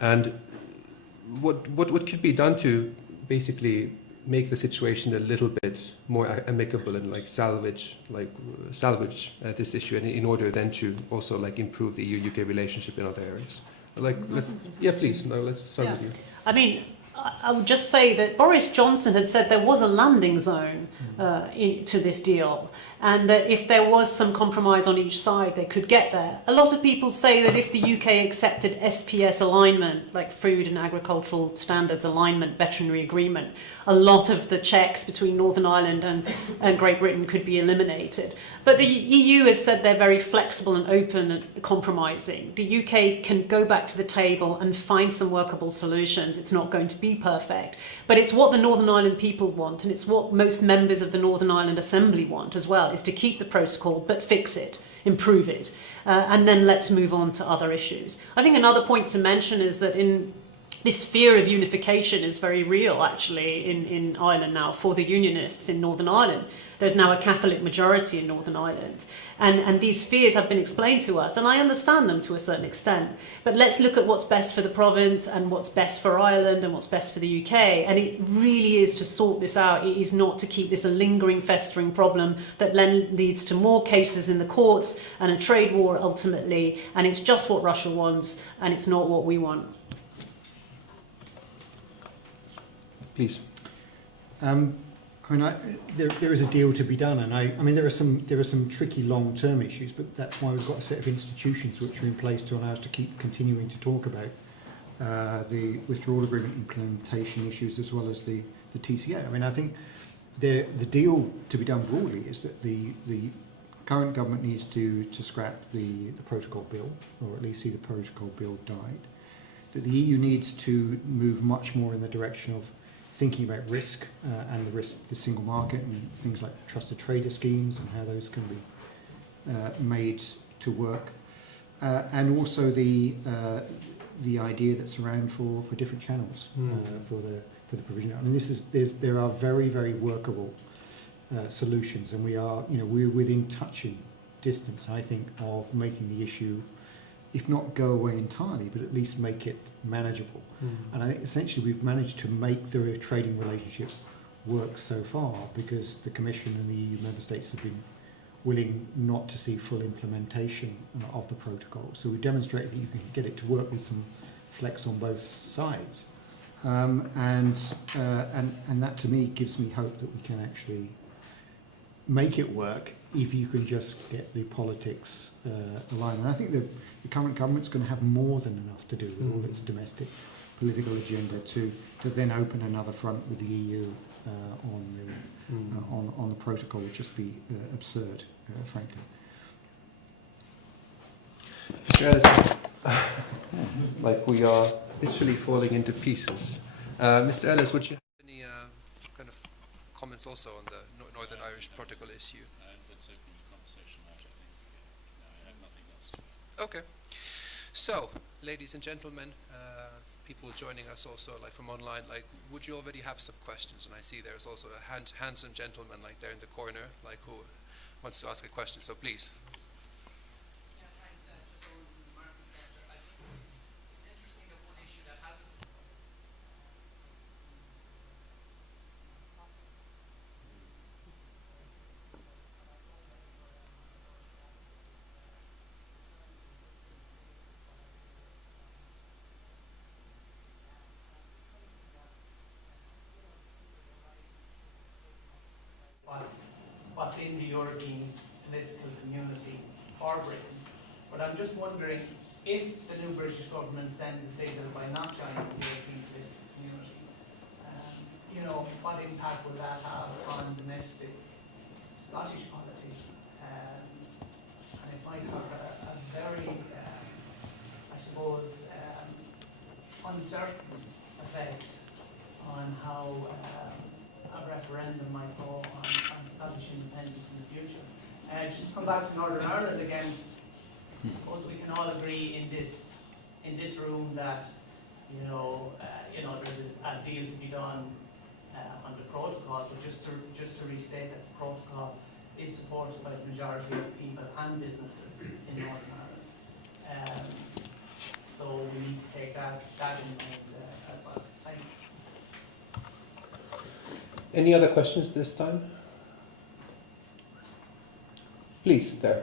And what could be done to basically make the situation a little bit more amicable and salvage this issue, and in order then to also improve the EU-UK relationship in other areas? Please. No, let's start with you. I mean, I would just say that Boris Johnson had said there was a landing zone to this deal, and that if there was some compromise on each side, they could get there. A lot of people say that if the UK accepted SPS alignment, like food and agricultural standards alignment, veterinary agreement, a lot of the checks between Northern Ireland and Great Britain could be eliminated. But the EU has said they're very flexible and open and compromising. The UK can go back to the table and find some workable solutions. It's not going to be perfect, but it's what the Northern Ireland people want, and it's what most members of the Northern Ireland Assembly want as well, is to keep the protocol but fix it. improve it, and then let's move on to other issues. I think another point to mention is that this fear of unification is very real, actually, in Ireland now for the Unionists in Northern Ireland. There's now a Catholic majority in Northern Ireland. And these fears have been explained to us, and I understand them to a certain extent. But let's look at what's best for the province and what's best for Ireland and what's best for the UK. And it really is to sort this out. It is not to keep this a lingering, festering problem that then leads to more cases in the courts and a trade war ultimately. And it's just what Russia wants, and it's not what we want. Please. There is a deal to be done, and I mean there are some tricky long-term issues, but that's why we've got a set of institutions which are in place to allow us to keep continuing to talk about the withdrawal agreement implementation issues as well as the TCA. I mean, I think the deal to be done broadly is that the current government needs to scrap the protocol bill, or at least see the protocol bill died. That the EU needs to move much more in the direction of thinking about risk and the single market and things like trusted trader schemes and how those can be made to work, and also the idea that's around for different channels for the provision. I mean, there are very, very workable solutions, and we're within touching distance, I think, of making the issue, if not go away entirely, but at least make it manageable. And I think essentially we've managed to make the trading relationship work so far because the Commission and the EU member states have been willing not to see full implementation of the protocol. So we've demonstrated that you can get it to work with some flex on both sides. And that to me gives me hope that we can actually make it work if you can just get the politics aligned. And I think the current government's going to have more than enough to do with all its domestic political agenda to then open another front with the EU on the protocol would just be absurd, frankly. Mr. Ellis, like we are literally falling into pieces. Mr. Ellis, would you have any kind of comments also on the Northern Irish Protocol issue? Let's open the conversation after. I think I have nothing else to add. Okay. So, ladies and gentlemen, people joining us also like from online, like would you already have some questions? And I see there's also a handsome gentleman like there in the corner, like who wants to ask a question, so please. Yeah, thanks. Just on the market sector, I think it's interesting that one issue that hasn't what's in the European political community for Britain. But I'm just wondering if the new British government sends a signal by not joining the European political community, what impact will that have on domestic Scottish politics? And it might have a very, I suppose, uncertain effect on how a referendum might go on Scottish independence in the future. Just to come back to Northern Ireland again, I suppose we can all agree in this room that there's a deal to be done on the protocol. But just to restate that the protocol is supported by the majority of people and businesses in Northern Ireland. So we need to take that in mind as well. Thanks. Any other questions this time? Please, there.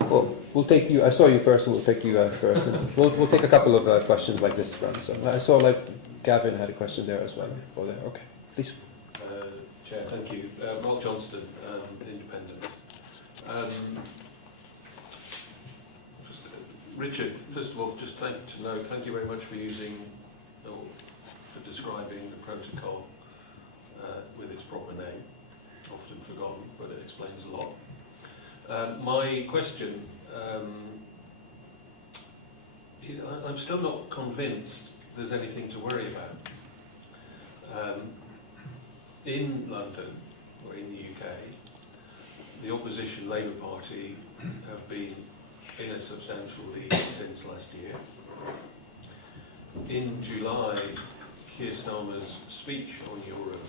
Well, we'll take you. I saw you first, and we'll take you first. And we'll take a couple of questions like this round. So I saw like Gavin had a question there as well. Oh, there. Okay, please. Chair, thank you. Mark Johnston, Independent. Richard, first of all, just thank you very much for for describing the protocol with its proper name, often forgotten, but it explains a lot. My question, I'm still not convinced there's anything to worry about. In London, or in the UK, the opposition Labour Party have been in a substantial lead since last year. In July, Keir Starmer's speech on Europe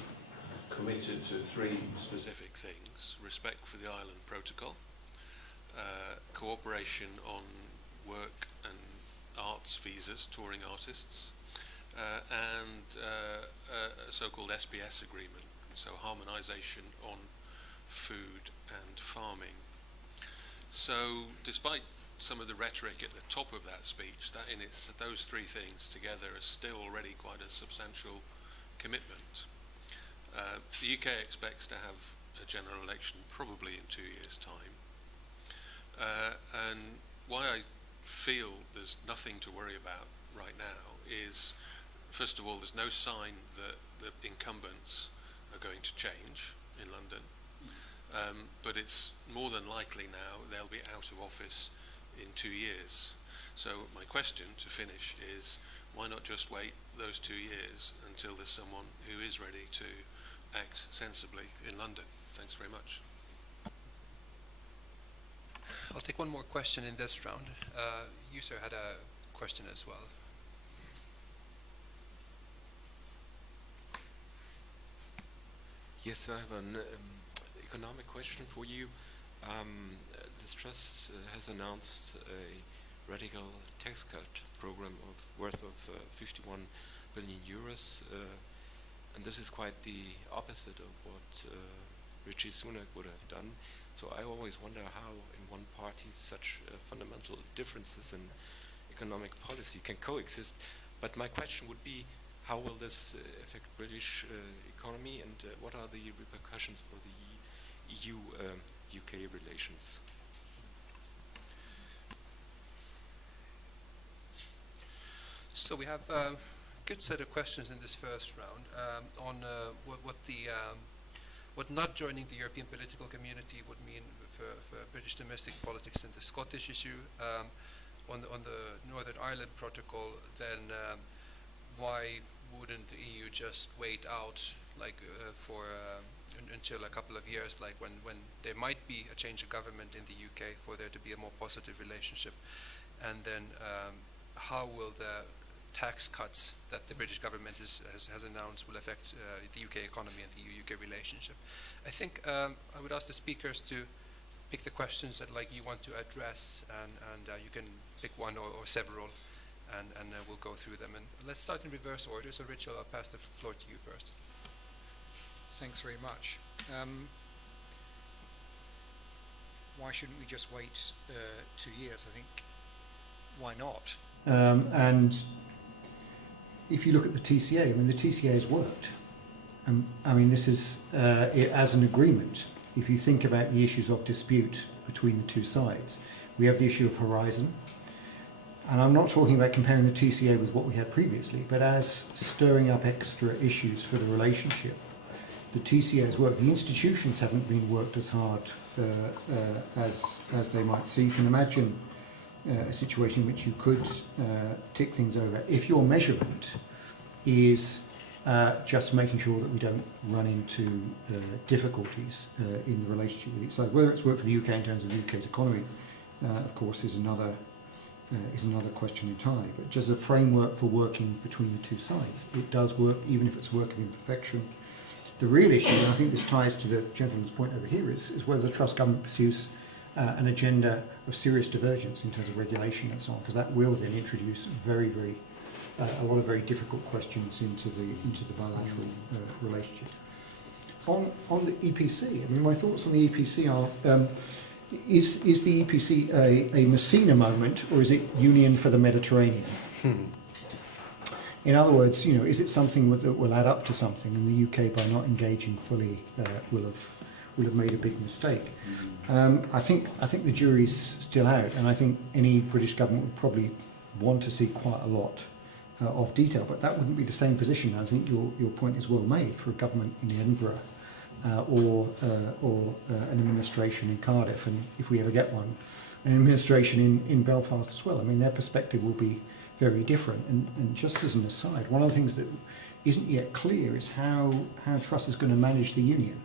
committed to 3 specific things: respect for the Island Protocol, cooperation on work and arts visas, touring artists, and a so-called SPS agreement, so harmonisation on food and farming. So despite some of the rhetoric at the top of that speech, that in its, those 3 things together are still already quite a substantial commitment. The UK expects to have a general election probably in 2 years' time. And why I feel there's nothing to worry about right now is, first of all, there's no sign that the incumbents are going to change in London. But it's more than likely now they'll be out of office in 2 years. So my question to finish is, why not just wait those 2 years until there's someone who is ready to act sensibly in London? Thanks very much. I'll take one more question in this round. You, sir, had a question as well. Yes, I have an economic question for you. This Truss has announced a radical tax cut program worth of 51 billion euros, and this is quite the opposite of what Rishi Sunak would have done. So I always wonder how in one party such fundamental differences in economic policy can coexist. But my question would be, how will this affect British economy, and what are the repercussions for the EU-UK relations? So we have a good set of questions in this first round on what not joining the European political community would mean for British domestic politics and the Scottish issue. On the Northern Ireland Protocol, then why wouldn't the EU just wait out until a couple of years, like when there might be a change of government in the UK, for there to be a more positive relationship? And then how will the tax cuts that the British government has announced will affect the UK economy and the EU-UK relationship? I think I would ask the speakers to pick the questions that you want to address, and you can pick one or several, and we'll go through them. And let's start in reverse order. So Rachel, I'll pass the floor to you first. Thanks very much. Why shouldn't we just wait 2 years? I think, why not? And if you look at the TCA, I mean, the TCA has worked. I mean, this is as an agreement. If you think about the issues of dispute between the two sides, we have the issue of horizon. And I'm not talking about comparing the TCA with what we had previously, but as stirring up extra issues for the relationship. The TCA has worked. The institutions haven't been worked as hard as they might. So you can imagine a situation in which you could tick things over if your measurement is just making sure that we don't run into difficulties in the relationship with each side. Whether it's worked for the UK in terms of the UK's economy, of course, is another question entirely. But just a framework for working between the two sides, it does work, even if it's a work of imperfection. The real issue, and I think this ties to the gentleman's point over here, is whether the Truss government pursues an agenda of serious divergence in terms of regulation and so on, because that will then introduce a lot of very difficult questions into the bilateral relationship. On the EPC, I mean, my thoughts on the EPC are: is the EPC a Messina moment, or is it Union for the Mediterranean? In other words, is it something that will add up to something, and the UK, by not engaging fully, will have made a big mistake? I think the jury's still out, and I think any British government would probably want to see quite a lot of detail, but that wouldn't be the same position. I think your point is well made for a government in Edinburgh or an administration in Cardiff, and if we ever get one, an administration in Belfast as well. I mean, their perspective will be very different. And just as an aside, one of the things that isn't yet clear is how Truss is going to manage the union.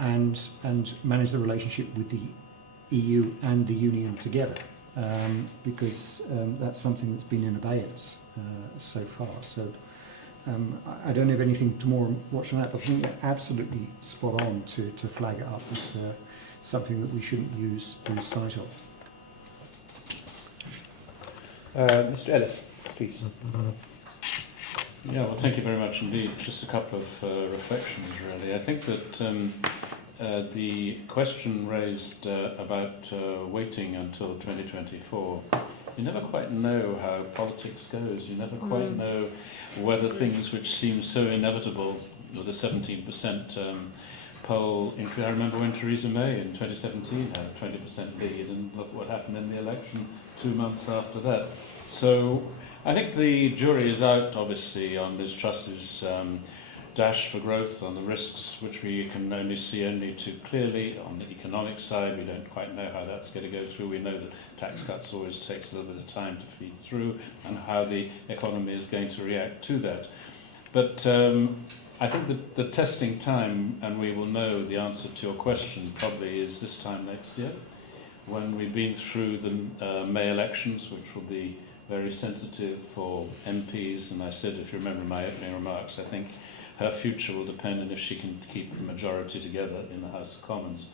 and manage the relationship with the EU and the Union together, because that's something that's been in abeyance so far. So I don't have anything to more watch on that, but I think you're absolutely spot on to flag it up as something that we shouldn't lose sight of. Mr. Ellis, please. Yeah, well, thank you very much indeed. Just a couple of reflections, really. I think that the question raised about waiting until 2024, you never quite know how politics goes. You never quite know whether things which seem so inevitable, with a 17% poll, I remember when Theresa May in 2017 had a 20% lead, and look what happened in the election 2 months after that. So I think the jury is out, obviously, on Liz Truss's dash for growth, on the risks which we can only see only too clearly. On the economic side, we don't quite know how that's going to go through. We know that tax cuts always takes a little bit of time to feed through, and how the economy is going to react to that. But I think that the testing time, and we will know the answer to your question probably, is this time next year, when we've been through the May elections, which will be very sensitive for MPs. And I said, if you remember my opening remarks, I think her future will depend on if she can keep the majority together in the House of Commons.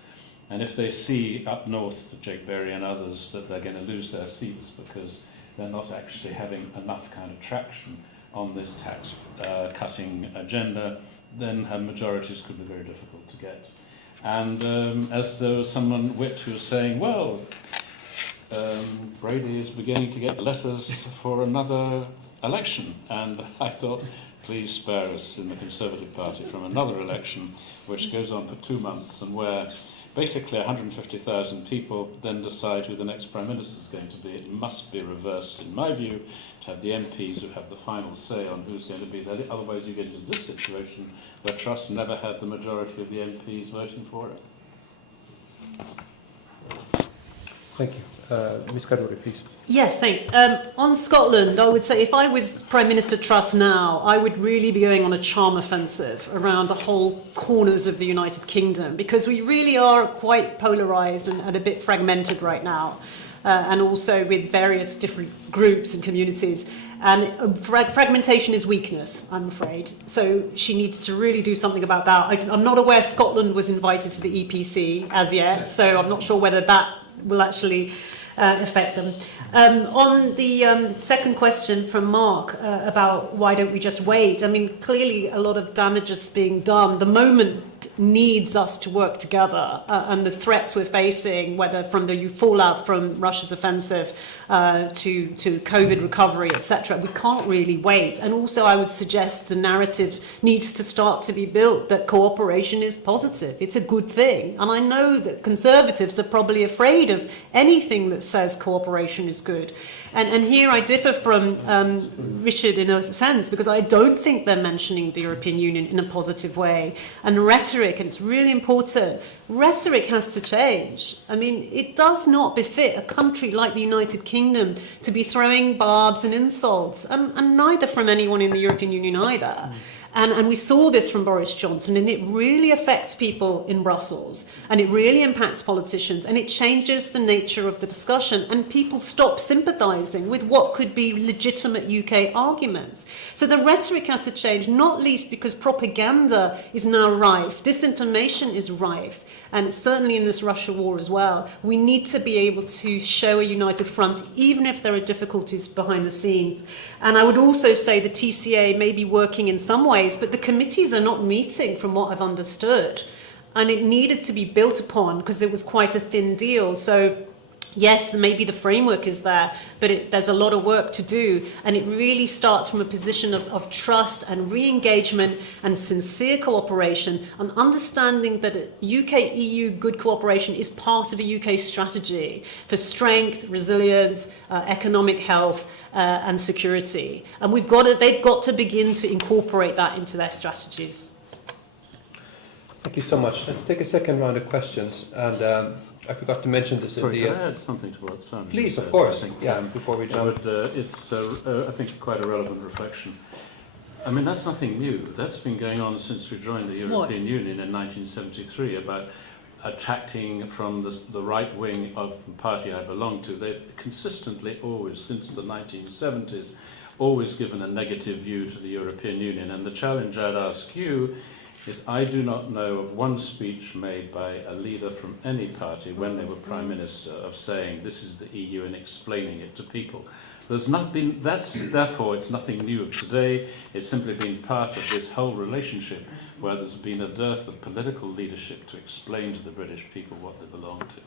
And if they see up north, Jake Berry and others, that they're going to lose their seats because they're not actually having enough kind of traction on this tax cutting agenda, then her majorities could be very difficult to get. And as there was someone, Witt, who was saying, well, Brady is beginning to get letters for another election. And I thought, please spare us in the Conservative Party from another election, which goes on for 2 months, and where basically 150,000 people then decide who the next Prime Minister is going to be. It must be reversed, in my view, to have the MPs who have the final say on who's going to be there. Otherwise you get into this situation where Truss never had the majority of the MPs voting for it. Thank you. Ms. Kaduri, please. Yes, thanks. On Scotland, I would say if I was Prime Minister Truss now, I would really be going on a charm offensive around the whole corners of the United Kingdom, because we really are quite polarised and a bit fragmented right now, and also with various different groups and communities. And fragmentation is weakness, I'm afraid. So she needs to really do something about that. I'm not aware Scotland was invited to the EPC as yet, so I'm not sure whether that will actually affect them. On the second question from Mark about why don't we just wait, I mean, clearly a lot of damage is being done. The moment needs us to work together, and the threats we're facing, whether from the fallout from Russia's offensive to COVID recovery, etc., we can't really wait. And also I would suggest the narrative needs to start to be built that cooperation is positive. It's a good thing. And I know that Conservatives are probably afraid of anything that says cooperation is good. And here I differ from Richard in a sense, because I don't think they're mentioning the European Union in a positive way. And rhetoric, and it's really important, rhetoric has to change. I mean, it does not befit a country like the United Kingdom to be throwing barbs and insults, and neither from anyone in the European Union either. And we saw this from Boris Johnson, and it really affects people in Brussels, and it really impacts politicians, and it changes the nature of the discussion, and people stop sympathising with what could be legitimate UK arguments. So the rhetoric has to change, not least because propaganda is now rife, disinformation is rife, and certainly in this Russia war as well. We need to be able to show a united front, even if there are difficulties behind the scenes. And I would also say the TCA may be working in some ways, but the committees are not meeting from what I've understood. And it needed to be built upon because it was quite a thin deal. So yes, maybe the framework is there, but there's a lot of work to do. And it really starts from a position of trust and re-engagement and sincere cooperation, and understanding that UK-EU good cooperation is part of a UK strategy for strength, resilience, economic health, and security. And they've got to begin to incorporate that into their strategies. Thank you so much. Let's take a second round of questions. And I forgot to mention this. Sorry, can I add something to what Simon Please, said? of course. I think, before we jump. It's, I think, quite a relevant reflection. I mean, that's nothing new. That's been going on since we joined the European Union in 1973, about attracting from the right wing of the party I belong to. They've consistently always, since the 1970s, always given a negative view to the European Union. And the challenge I'd ask you is, I do not know of one speech made by a leader from any party when they were Prime Minister of saying this is the EU and explaining it to people. There's not been, therefore it's nothing new of today. It's simply been part of this whole relationship where there's been a dearth of political leadership to explain to the British people what they belong to.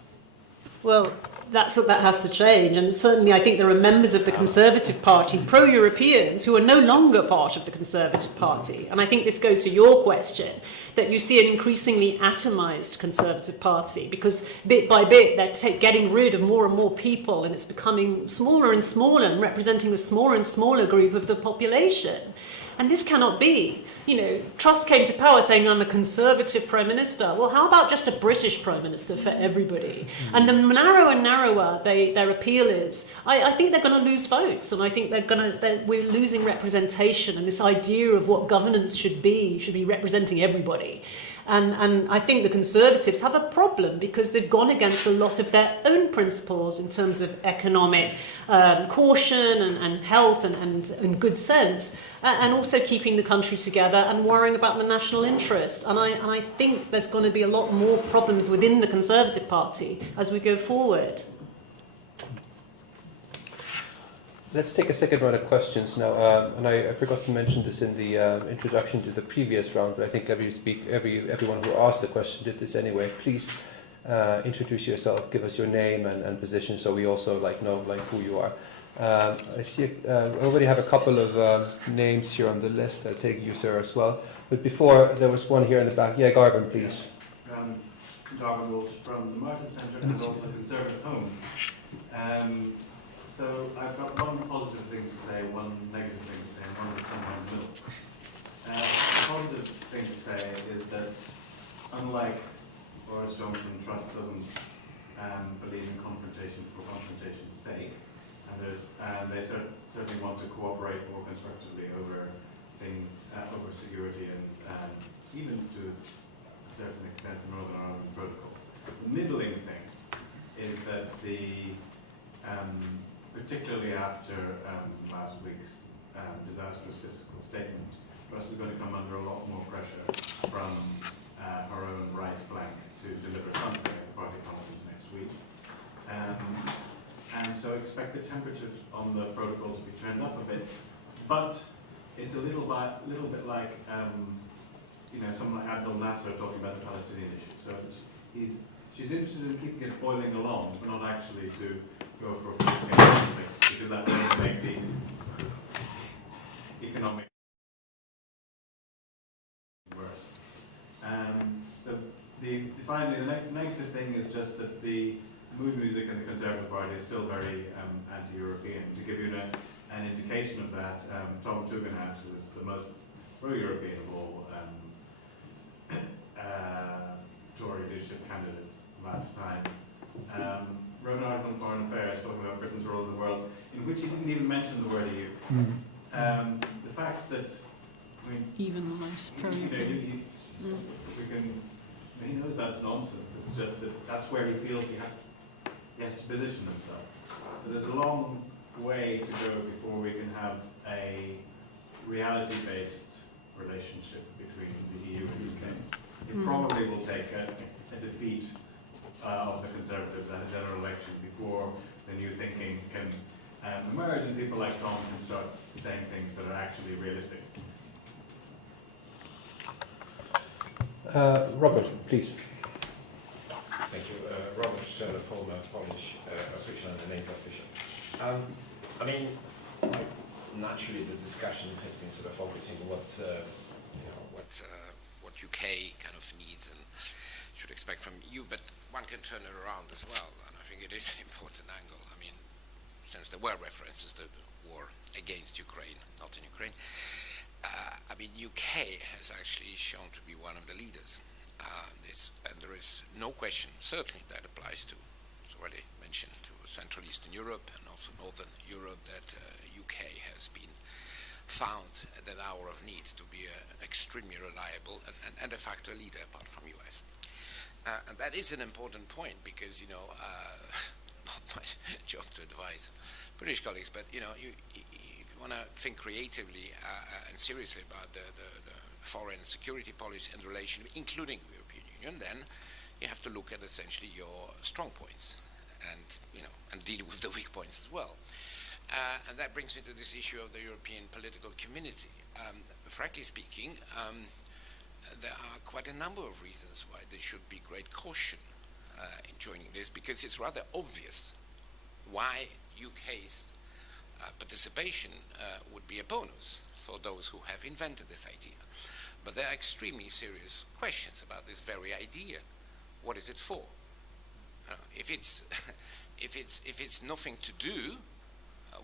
Well, that's what that has to change, and certainly I think there are members of the Conservative Party, pro-Europeans, who are no longer part of the Conservative Party. And I think this goes to your question, that you see an increasingly atomised Conservative Party, because bit by bit they're getting rid of more and more people, and it's becoming smaller and smaller and representing a smaller and smaller group of the population. And this cannot be. You know, Truss came to power saying, I'm a Conservative Prime Minister. Well, how about just a British Prime Minister for everybody? And the narrower and narrower their appeal is, I think they're going to lose votes, and I think we're losing representation, and this idea of what governance should be representing everybody. And I think the Conservatives have a problem because they've gone against a lot of their own principles in terms of economic caution and health and good sense, and also keeping the country together and worrying about the national interest. And I think there's going to be a lot more problems within the Conservative Party as we go forward. Let's take a second round of questions now. And I forgot to mention this in the introduction to the previous round, but I think everyone who asked the question did this anyway. Please introduce yourself, give us your name and position, so we also know who you are. I see we already have a couple of names here on the list. I'll take you, sir, as well. But before, there was one here in the back. Yeah, Garvin, please. Garvin Walsh from the Market Centre and also Conservative Home. So I've got one positive thing to say, one negative thing to say, and one that's somewhere in the middle. The positive thing to say is that, unlike Boris Johnson, Truss doesn't believe in confrontation for confrontation's sake, and they certainly want to cooperate more constructively over things, over security and even to a certain extent the Northern Ireland Protocol. The middling thing is that particularly after last week's disastrous fiscal statement, Truss is going to come under a lot more pressure from her own right flank to deliver something at the party conference next week. And so expect the temperatures on the protocol to be turned up a bit, but it's a little bit like someone like Abdel Nasser talking about the Palestinian issue. So she's interested in keeping it boiling along, but not actually to go for a full-scale conflict, because that may make the economic worse. Finally, the negative thing is just that the mood music in the Conservative Party is still very anti-European. To give you an indication of that, Tom Tugendhat, who is the most pro-European of all Tory leadership candidates last time, wrote an article in Foreign Affairs talking about Britain's role in the world, in which he didn't even mention the word EU. The fact that, Even the most he knows that's nonsense. It's just that that's where he feels he has to position himself. So there's a long way to go before we can have a reality-based relationship between the EU and the UK. It probably will take a defeat of the Conservatives at a general election before the new thinking can emerge and people like Tom can start saying things that are actually realistic. Robert, please. Thank you. Robert Sturler, former Polish official and the NATO official. Naturally the discussion has been sort of focusing on what UK kind of needs and should expect from EU, but one can turn it around as well, and I think it is an important angle. Since there were references to the war against Ukraine, not in Ukraine, UK has actually shown to be one of the leaders. And there is no question, certainly that applies to, it's already mentioned, to Central Eastern Europe and also Northern Europe, that UK has been found that hour of need to be extremely reliable and de facto leader apart from US. And that is an important point because, not my job to advise British colleagues, but, you want to think creatively and seriously about the foreign security policy and relation, including the European Union, then you have to look at essentially your strong points and, and deal with the weak points as well. And that brings me to this issue of the European political community. Frankly speaking, there are quite a number of reasons why there should be great caution in joining this, because it's rather obvious why UK's participation would be a bonus for those who have invented this idea. But there are extremely serious questions about this very idea. What is it for? If it's nothing to do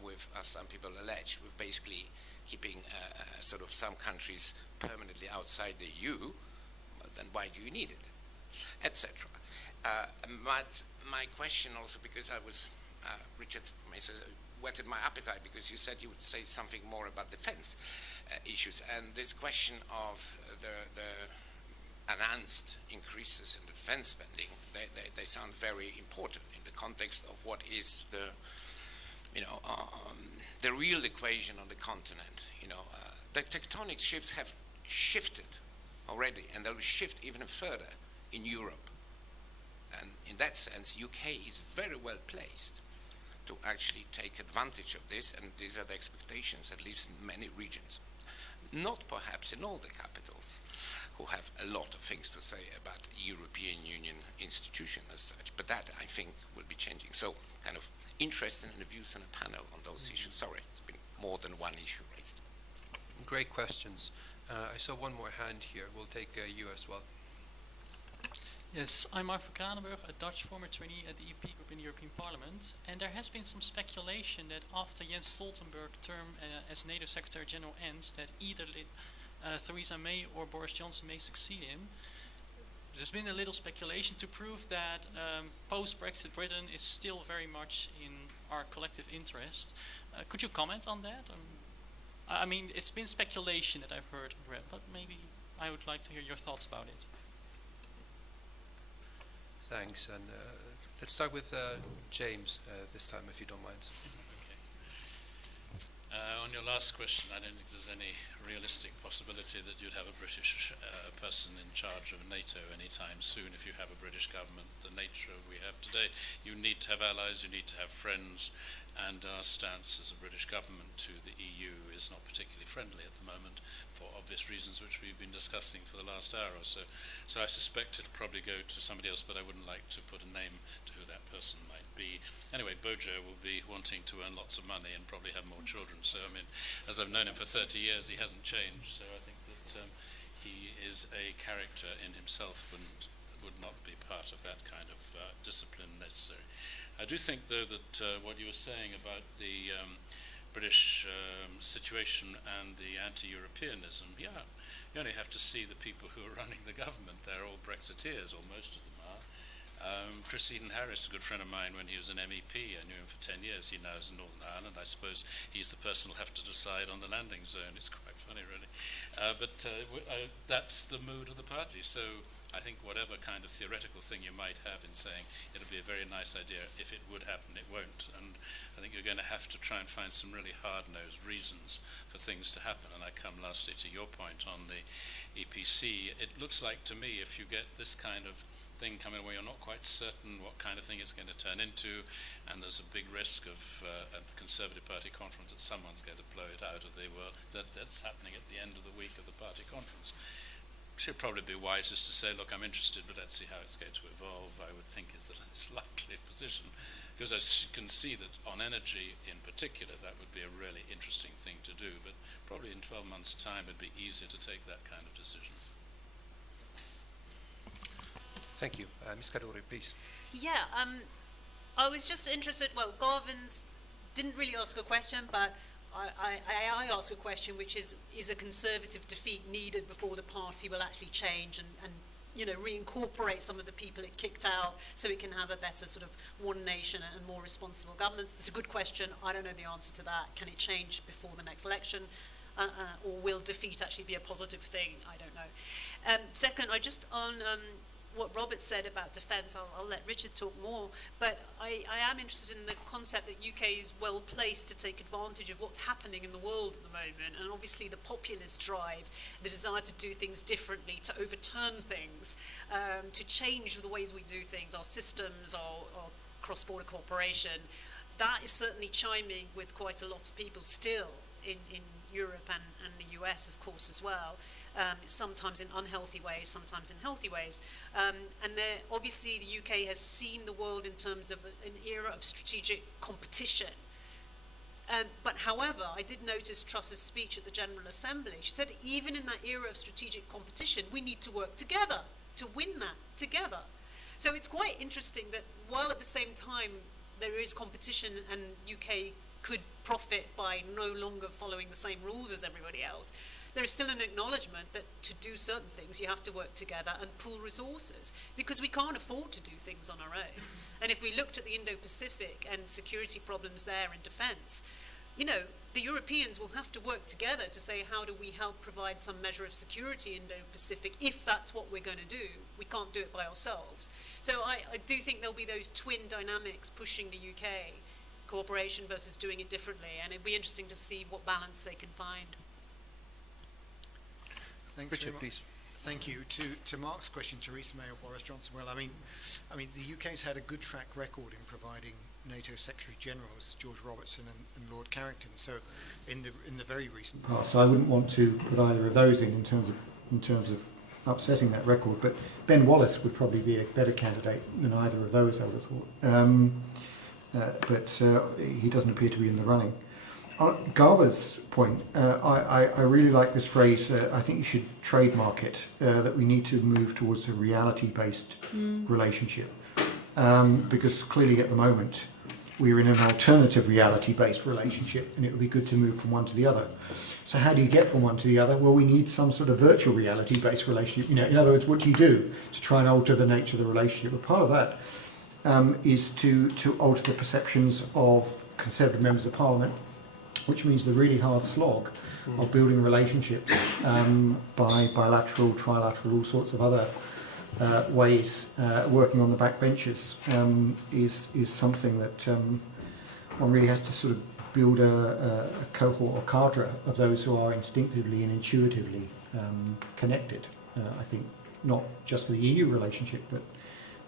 with, as some people allege, with basically keeping sort of some countries permanently outside the EU, well, then why do you need it, etc. But my question also, because I was, Richard whetted my appetite because you said you would say something more about defense issues, and this question of the announced increases in defense spending, they sound very important in the context of what is the real equation on the continent. The tectonic shifts have shifted already, and they'll shift even further in Europe. And in that sense, UK is very well placed to actually take advantage of this, and these are the expectations, at least in many regions. Not perhaps in all the capitals, who have a lot of things to say about European Union institution as such, but that, I think, will be changing. So, kind of interested in the views on a panel on those issues. Sorry, it's been more than one issue raised. Great questions. I saw one more hand here. We'll take you as well. Yes, I'm Mark van Kranenburg, a Dutch former trainee at the EP Group in the European Parliament, and there has been some speculation that after Jens Stoltenberg's term as NATO Secretary General ends, that either Theresa May or Boris Johnson may succeed him. There's been a little speculation to prove that post-Brexit Britain is still very much in our collective interest. Could you comment on that? I mean, it's been speculation that I've heard and read, but maybe I would like to hear your thoughts about it. Thanks, and let's start with James this time, if you don't mind. On your last question, I don't think there's any realistic possibility that you'd have a British person in charge of NATO anytime soon if you have a British government. The nature of we have today, you need to have allies, you need to have friends, and our stance as a British government to the EU is not particularly friendly at the moment for obvious reasons which we've been discussing for the last hour or so. So I suspect it'll probably go to somebody else, but I wouldn't like to put a name to who that person might be. Anyway, Bojo will be wanting to earn lots of money and probably have more children. So, I mean, as I've known him for 30 years, he hasn't changed. So I think that he is a character in himself and would not be part of that kind of discipline necessary. I do think, though, that what you were saying about the British situation and the anti-Europeanism, yeah, you only have to see the people who are running the government. They're all Brexiteers, or most of them are. Chris Eden Harris, a good friend of mine when he was an MEP, I knew him for 10 years, he now is in Northern Ireland. I suppose he's the person who'll have to decide on the landing zone. It's quite funny, really. But that's the mood of the party. So I think whatever kind of theoretical thing you might have in saying it'll be a very nice idea, if it would happen, it won't. And I think you're going to have to try and find some really hard-nosed reasons for things to happen. And I come lastly to your point on the EPC. It looks like to me if you get this kind of thing coming where you're not quite certain what kind of thing it's going to turn into, and there's a big risk of at the Conservative Party conference that someone's going to blow it out of the world. That's happening at the end of the week of the party conference. Should probably be wisest to say, look, I'm interested, but let's see how it's going to evolve, I would think is the less likely position. Because as you can see that on energy in particular, that would be a really interesting thing to do, but probably in 12 months' time it'd be easier to take that kind of decision. Thank you. Ms. Kaduri, please. Yeah, I was just interested, well, Garvin's didn't really ask a question, but I ask a question, which is a Conservative defeat needed before the party will actually change and reincorporate some of the people it kicked out so it can have a better sort of one nation and more responsible governance? It's a good question. I don't know the answer to that. Can it change before the next election? or will defeat actually be a positive thing? I don't know. Second, I just on what Robert said about defence, I'll let Richard talk more, but I am interested in the concept that UK is well placed to take advantage of what's happening in the world at the moment, and obviously the populist drive, the desire to do things differently, to overturn things, to change the ways we do things, our systems, our cross-border cooperation. That is certainly chiming with quite a lot of people still in Europe and the US, of course, as well. Sometimes in unhealthy ways, sometimes in healthy ways. And obviously the UK has seen the world in terms of an era of strategic competition. But however, I did notice Truss's speech at the General Assembly. She said even in that era of strategic competition, we need to work together to win that together. So it's quite interesting that while at the same time there is competition and UK could profit by no longer following the same rules as everybody else, there is still an acknowledgement that to do certain things you have to work together and pool resources, because we can't afford to do things on our own. And if we looked at the Indo-Pacific and security problems there in defence, you know, the Europeans will have to work together to say how do we help provide some measure of security in Indo-Pacific if that's what we're going to do. We can't do it by ourselves. So I do think there'll be those twin dynamics pushing the UK, cooperation versus doing it differently, and it'd be interesting to see what balance they can find. Thanks Richard, very much. please. Thank you. To Mark's question, Theresa May or Boris Johnson, well, I mean, the UK's had a good track record in providing NATO Secretary Generals, George Robertson and Lord Carrington. So, in the very recent past, so I wouldn't want to put either of those in terms of upsetting that record. But Ben Wallace would probably be a better candidate than either of those, I would have thought. But he doesn't appear to be in the running. On Garber's point, I really like this phrase, I think you should trademark it, that we need to move towards a reality-based relationship. Because clearly at the moment we're in an alternative reality-based relationship, and it would be good to move from one to the other. So how do you get from one to the other? Well, we need some sort of virtual reality-based relationship. You know, in other words, what do you do to try and alter the nature of the relationship? But part of that is to alter the perceptions of Conservative members of Parliament, which means the really hard slog of building relationships by bilateral, trilateral, all sorts of other ways, working on the backbenches is something that one really has to sort of build a cohort or cadre of those who are instinctively and intuitively connected. I think not just for the EU relationship, but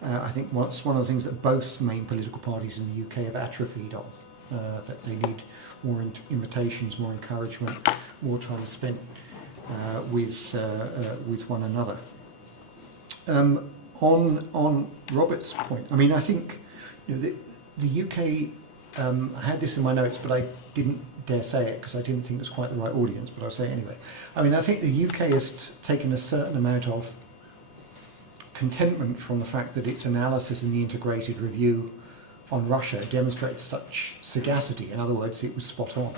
I think it's one of the things that both main political parties in the UK have atrophied of, that they need more invitations, more encouragement, more time spent with one another. On Robert's point, I mean, I think the UK, I had this in my notes, but I didn't dare say it because I didn't think it was quite the right audience, but I'll say it anyway. I mean, I think the UK has taken a certain amount of contentment from the fact that its analysis in the integrated review on Russia demonstrates such sagacity. In other words, it was spot on.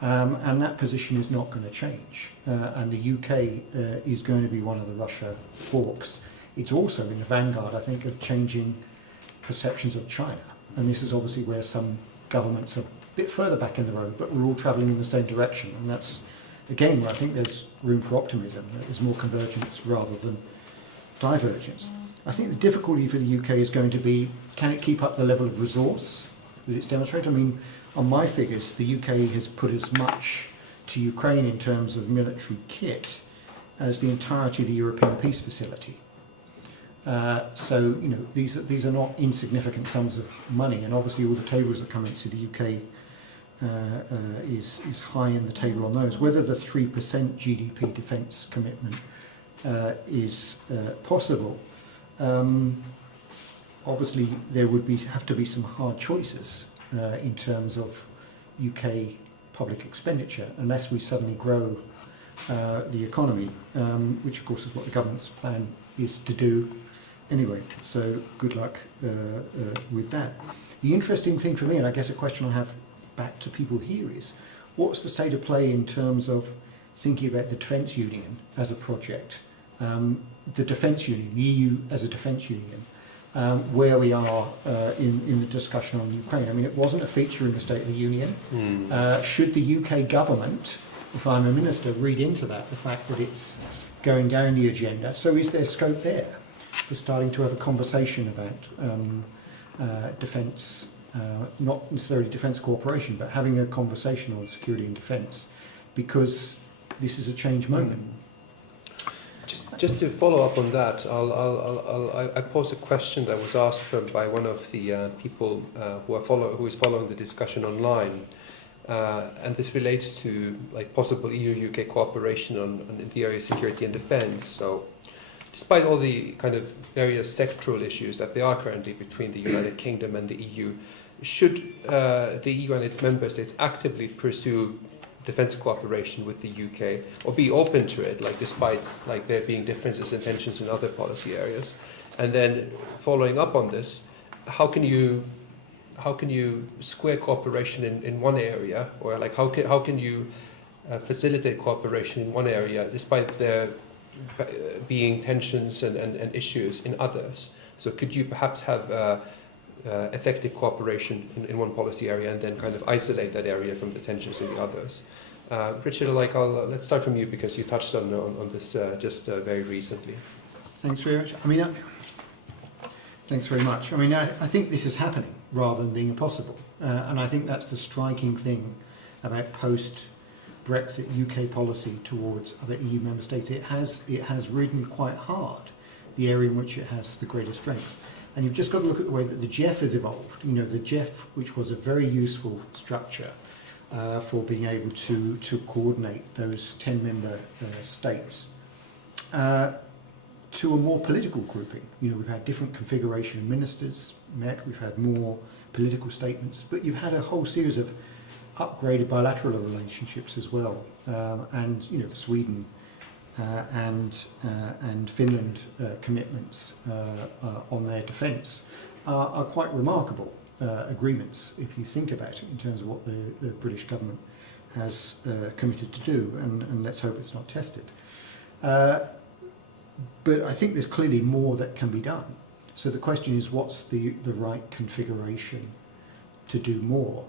And that position is not going to change. And the UK is going to be one of the Russia forks. It's also in the vanguard, I think, of changing perceptions of China. And this is obviously where some governments are a bit further back in the road, but we're all travelling in the same direction. And that's, again, where I think there's room for optimism. There's more convergence rather than divergence. I think the difficulty for the UK is going to be, can it keep up the level of resource that it's demonstrated? I mean, on my figures, the UK has put as much to Ukraine in terms of military kit as the entirety of the European Peace Facility. So, you know, these are not insignificant sums of money, and obviously all the tables that come into the UK is high in the table on those. Whether the 3% GDP defence commitment is possible, obviously there would have to be some hard choices in terms of UK public expenditure, unless we suddenly grow the economy, which of course is what the government's plan is to do anyway. So good luck with that. The interesting thing for me, and I guess a question I have back to people here, is what's the state of play in terms of thinking about the defence union as a project, the defence union, the EU as a defence union, where we are in the discussion on Ukraine. I mean, it wasn't a feature in the State of the Union. Should the UK government if I'm a minister, read into that the fact that it's going down the agenda. So is there scope there for starting to have a conversation about defence, not necessarily defence cooperation, but having a conversation on security and defence, because this is a change moment. Just to follow up on that, I pose a question that was asked by one of the people who is following the discussion online, and this relates to like possible EU-UK cooperation on the area of security and defence. So, despite all the kind of various sectoral issues that there are currently between the United Kingdom and the EU, should the EU and its member states actively pursue defence cooperation with the UK, or be open to it, like despite like there being differences and tensions in other policy areas? And then following up on this, how can you square cooperation in one area, or like how can you facilitate cooperation in one area despite there being tensions and issues in others? So could you perhaps have effective cooperation in one policy area and then kind of isolate that area from the tensions in the others? Richard, let's start from you, because you touched on this just very recently. Thanks very much. Thanks very much. I think this is happening rather than being impossible, and I think that's the striking thing about post-Brexit UK policy towards other EU member states. It has ridden quite hard the area in which it has the greatest strength. And you've just got to look at the way that the GEF has evolved. You know, the GEF, which was a very useful structure for being able to coordinate those 10 member states, to a more political grouping. You know, we've had different configuration of ministers met, we've had more political statements, but you've had a whole series of upgraded bilateral relationships as well. And, you know, Sweden and Finland commitments on their defence are quite remarkable agreements, if you think about it, in terms of what the British government has committed to do, and let's hope it's not tested. But I think there's clearly more that can be done. So the question is, what's the right configuration to do more?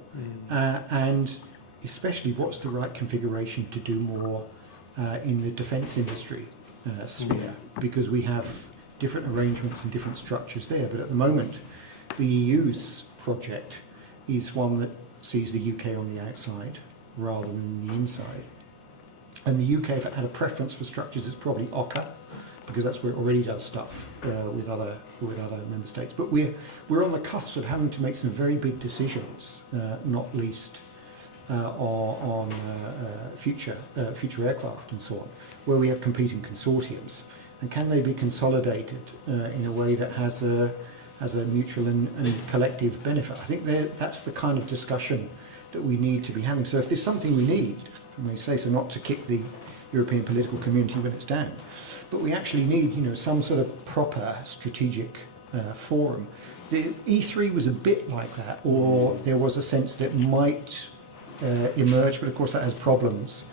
And especially, what's the right configuration to do more in the defence industry sphere? Because we have different arrangements and different structures there. But at the moment, the EU's project is one that sees the UK on the outside rather than the inside. And the UK, if it had a preference for structures, it's probably OCCA, because that's where it already does stuff with other member states. But we're on the cusp of having to make some very big decisions, not least on future aircraft and so on, where we have competing consortiums, and can they be consolidated in a way that has a mutual and collective benefit? I think that's the kind of discussion that we need to be having. So if there's something we need, if I may say so, not to kick the European political community when it's down, but we actually need, you know, some sort of proper strategic forum. The E3 was a bit like that, or there was a sense that might emerge, but of course that has problems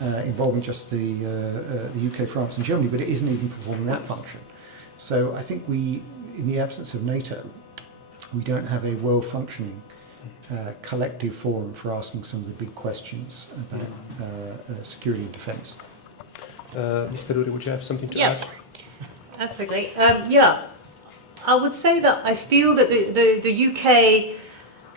involving just the UK, France and Germany, but it isn't even performing that function. So I think in the absence of NATO, we don't have a well-functioning collective forum for asking some of the big questions about security and defence. Ms. Karuri, would you have something to Yes, add? absolutely. I would say that I feel that the UK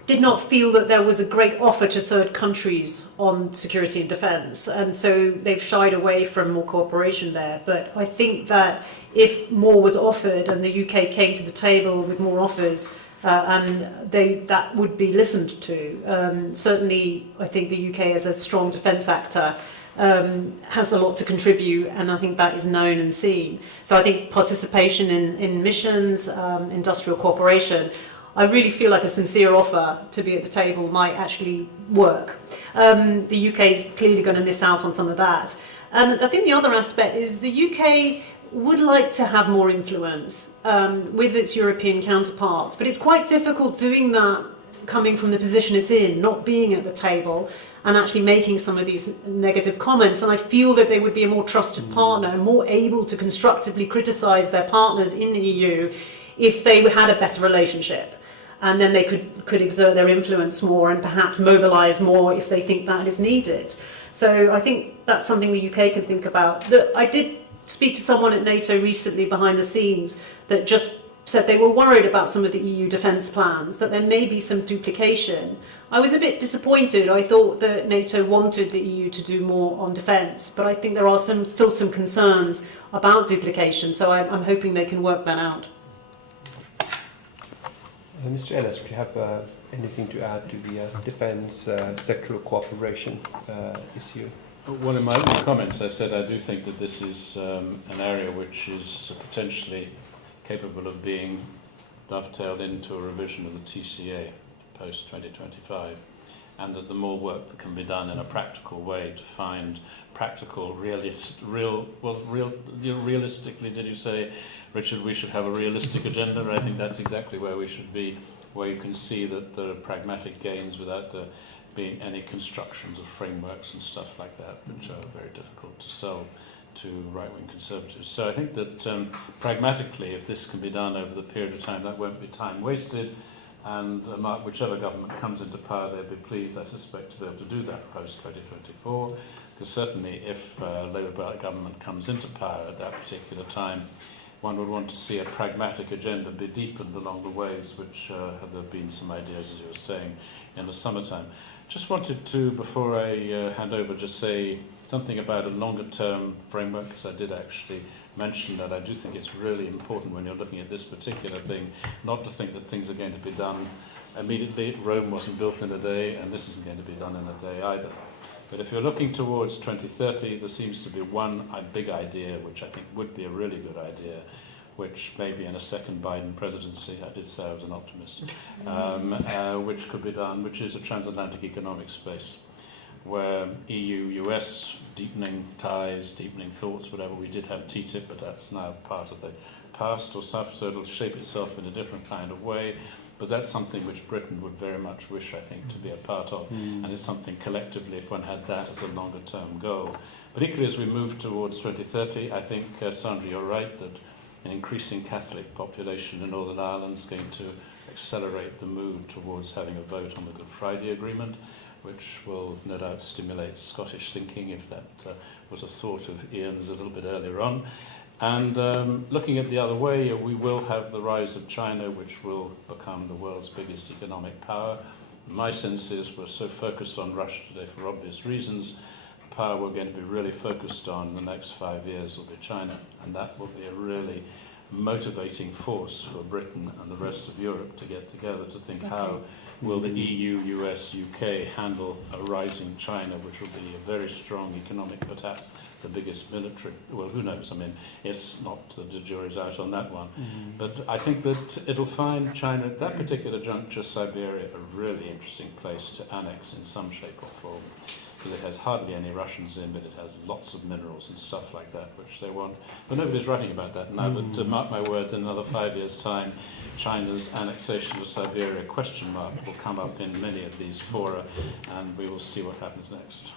did not feel that there was a great offer to third countries on security and defence, and so they've shied away from more cooperation there. But I think that if more was offered and the UK came to the table with more offers, that would be listened to. Certainly, I think the UK as a strong defence actor has a lot to contribute, and I think that is known and seen. So I think participation in missions, industrial cooperation, I really feel like a sincere offer to be at the table might actually work. The UK is clearly going to miss out on some of that. And I think the other aspect is the UK would like to have more influence with its European counterparts, but it's quite difficult doing that coming from the position it's in, not being at the table and actually making some of these negative comments. And I feel that they would be a more trusted partner and more able to constructively criticise their partners in the EU if they had a better relationship. and then they could exert their influence more and perhaps mobilise more if they think that is needed. So I think that's something the UK can think about. I did speak to someone at NATO recently behind the scenes that just said they were worried about some of the EU defence plans, that there may be some duplication. I was a bit disappointed. I thought that NATO wanted the EU to do more on defence, but I think there are still some concerns about duplication, so I'm hoping they can work that out. Mr. Ellis, do you have anything to add to the defence sectoral cooperation issue? Well, in my opening comments, I said I do think that this is an area which is potentially capable of being dovetailed into a revision of the TCA post-2025, and that the more work that can be done in a practical way to find practical, realistically, did you say, Richard, we should have a realistic agenda? I think that's exactly where we should be, where you can see that there are pragmatic gains without there being any constructions of frameworks and stuff like that, which are very difficult to sell to right-wing conservatives. So I think that pragmatically, if this can be done over the period of time, that won't be time wasted, and whichever government comes into power, they'll be pleased, I suspect, to be able to do that post-2024, because certainly if Labour government comes into power at that particular time, one would want to see a pragmatic agenda be deepened along the ways which have there been some ideas, as you were saying, in the summertime. Just wanted to, before I hand over, just say something about a longer-term framework, because I did actually mention that I do think it's really important when you're looking at this particular thing, not to think that things are going to be done immediately. Rome wasn't built in a day, and this isn't going to be done in a day either. But if you're looking towards 2030, there seems to be one big idea, which I think would be a really good idea, which maybe in a second Biden presidency, I did say I was an optimist, which could be done, which is a transatlantic economic space, where EU-US deepening ties, deepening thoughts, whatever. We did have TTIP, but that's now part of the past or stuff, so it'll shape itself in a different kind of way. But that's something which Britain would very much wish, I think, to be a part of. And it's something collectively, if one had that as a longer-term goal. But equally, as we move towards 2030, I think, Sandra, you're right, that an increasing Catholic population in Northern Ireland is going to accelerate the mood towards having a vote on the Good Friday Agreement, which will no doubt stimulate Scottish thinking, if that was a thought of Ian's a little bit earlier on. And looking at the other way, we will have the rise of China, which will become the world's biggest economic power. My sense is we're so focused on Russia today for obvious reasons. The power we're going to be really focused on in the next 5 years will be China, and that will be a really motivating force for Britain and the rest of Europe to get together to think how will the EU, US, UK handle a rising China, which will be a very strong economic, perhaps the biggest military. Well, who knows? I mean, it's not, the jury's out on that one. But I think that it'll find China at that particular juncture, Siberia, a really interesting place to annex in some shape or form, because it has hardly any Russians in, but it has lots of minerals and stuff like that, which they want. But nobody's writing about that now, but to mark my words, in another 5 years' time, China's annexation of Siberia, question mark, will come up in many of these fora, and we will see what happens next.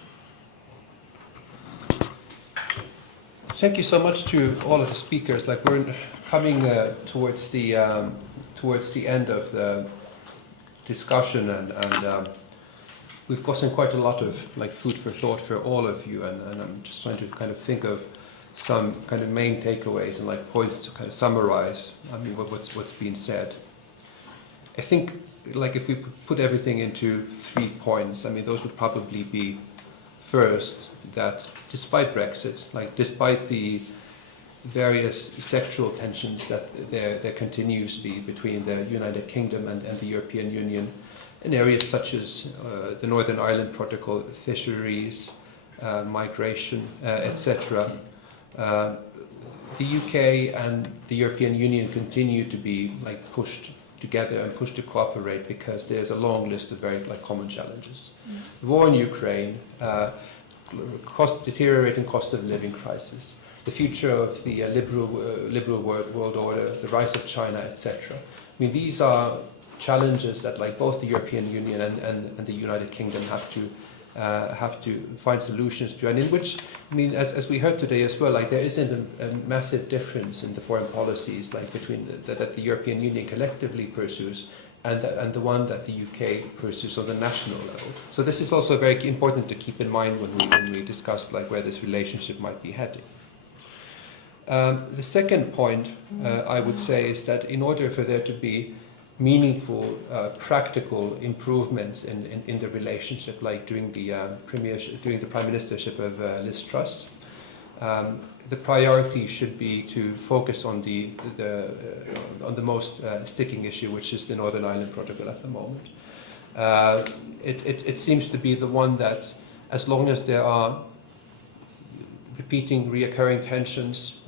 Thank you so much to all of the speakers. Like, we're coming towards the end of the discussion, and we've gotten quite a lot of food for thought for all of you, and I'm just trying to kind of think of some kind of main takeaways and points to kind of summarize. I mean, what's been said. I think if we put everything into 3 points, I mean, those would probably be: first, that despite Brexit, despite the various sectoral tensions that there continues to be between the United Kingdom and the European Union, in areas such as the Northern Ireland Protocol, fisheries, migration, etc., the UK and the European Union continue to be pushed together and pushed to cooperate because there's a long list of very common challenges. The war in Ukraine, deteriorating cost of living crisis, the future of the liberal world order, the rise of China, etc. I mean, these are challenges that both the European Union and the United Kingdom have to find solutions to, and in which, I mean, as we heard today as well, there isn't a massive difference in the foreign policies between that the European Union collectively pursues and the one that the UK pursues on the national level. So this is also very important to keep in mind when we discuss like where this relationship might be heading. The second point I would say is that in order for there to be meaningful, practical improvements in the relationship, like during the prime ministership of Liz Truss, the priority should be to focus on the most sticking issue, which is the Northern Ireland Protocol at the moment. It seems to be the one that, as long as there are reoccurring tensions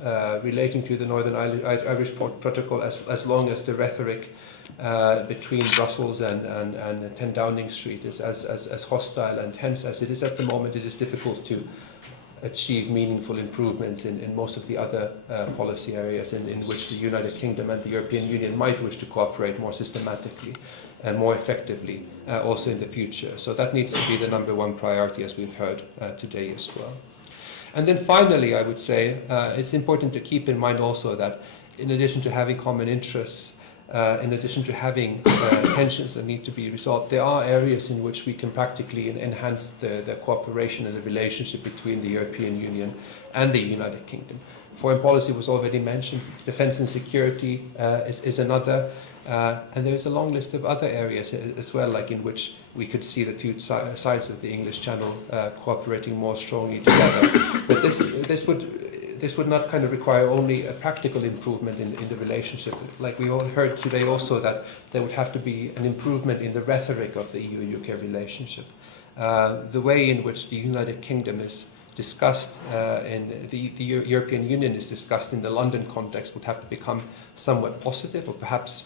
relating to the Northern Irish Protocol, as long as the rhetoric between Brussels and 10 Downing Street is as hostile and tense as it is at the moment, it is difficult to achieve meaningful improvements in most of the other policy areas in which the United Kingdom and the European Union might wish to cooperate more systematically and more effectively also in the future. So that needs to be the number one priority, as we've heard today as well. And then finally, I would say it's important to keep in mind also that in addition to having common interests, in addition to having tensions that need to be resolved, there are areas in which we can practically enhance the cooperation and the relationship between the European Union and the United Kingdom. Foreign policy was already mentioned, defence and security is another, and there's a long list of other areas as well, like in which we could see the two sides of the English Channel cooperating more strongly together. But this would not kind of require only a practical improvement in the relationship. Like we all heard today also that there would have to be an improvement in the rhetoric of the EU-UK relationship. The way in which the United Kingdom is discussed in the European Union is discussed in the London context would have to become somewhat positive, or perhaps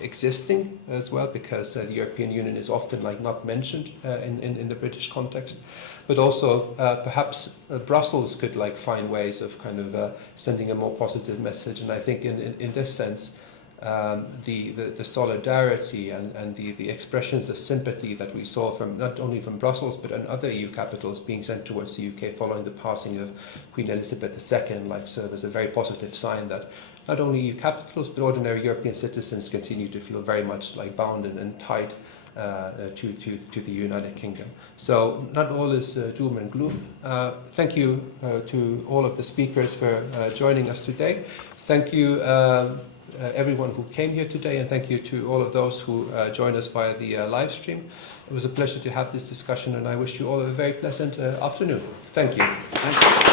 existing as well, because the European Union is often like not mentioned in the British context. But also perhaps Brussels could like find ways of kind of sending a more positive message. And I think in this sense, the solidarity and the expressions of sympathy that we saw from not only from Brussels but in other EU capitals being sent towards the UK following the passing of Queen Elizabeth II, like serve as a very positive sign that not only EU capitals but ordinary European citizens continue to feel very much like bound and tied to the United Kingdom. So not all is doom and gloom. Thank you to all of the speakers for joining us today. Thank you everyone who came here today, and thank you to all of those who joined us via the live stream. It was a pleasure to have this discussion, and I wish you all a very pleasant afternoon. Thank you.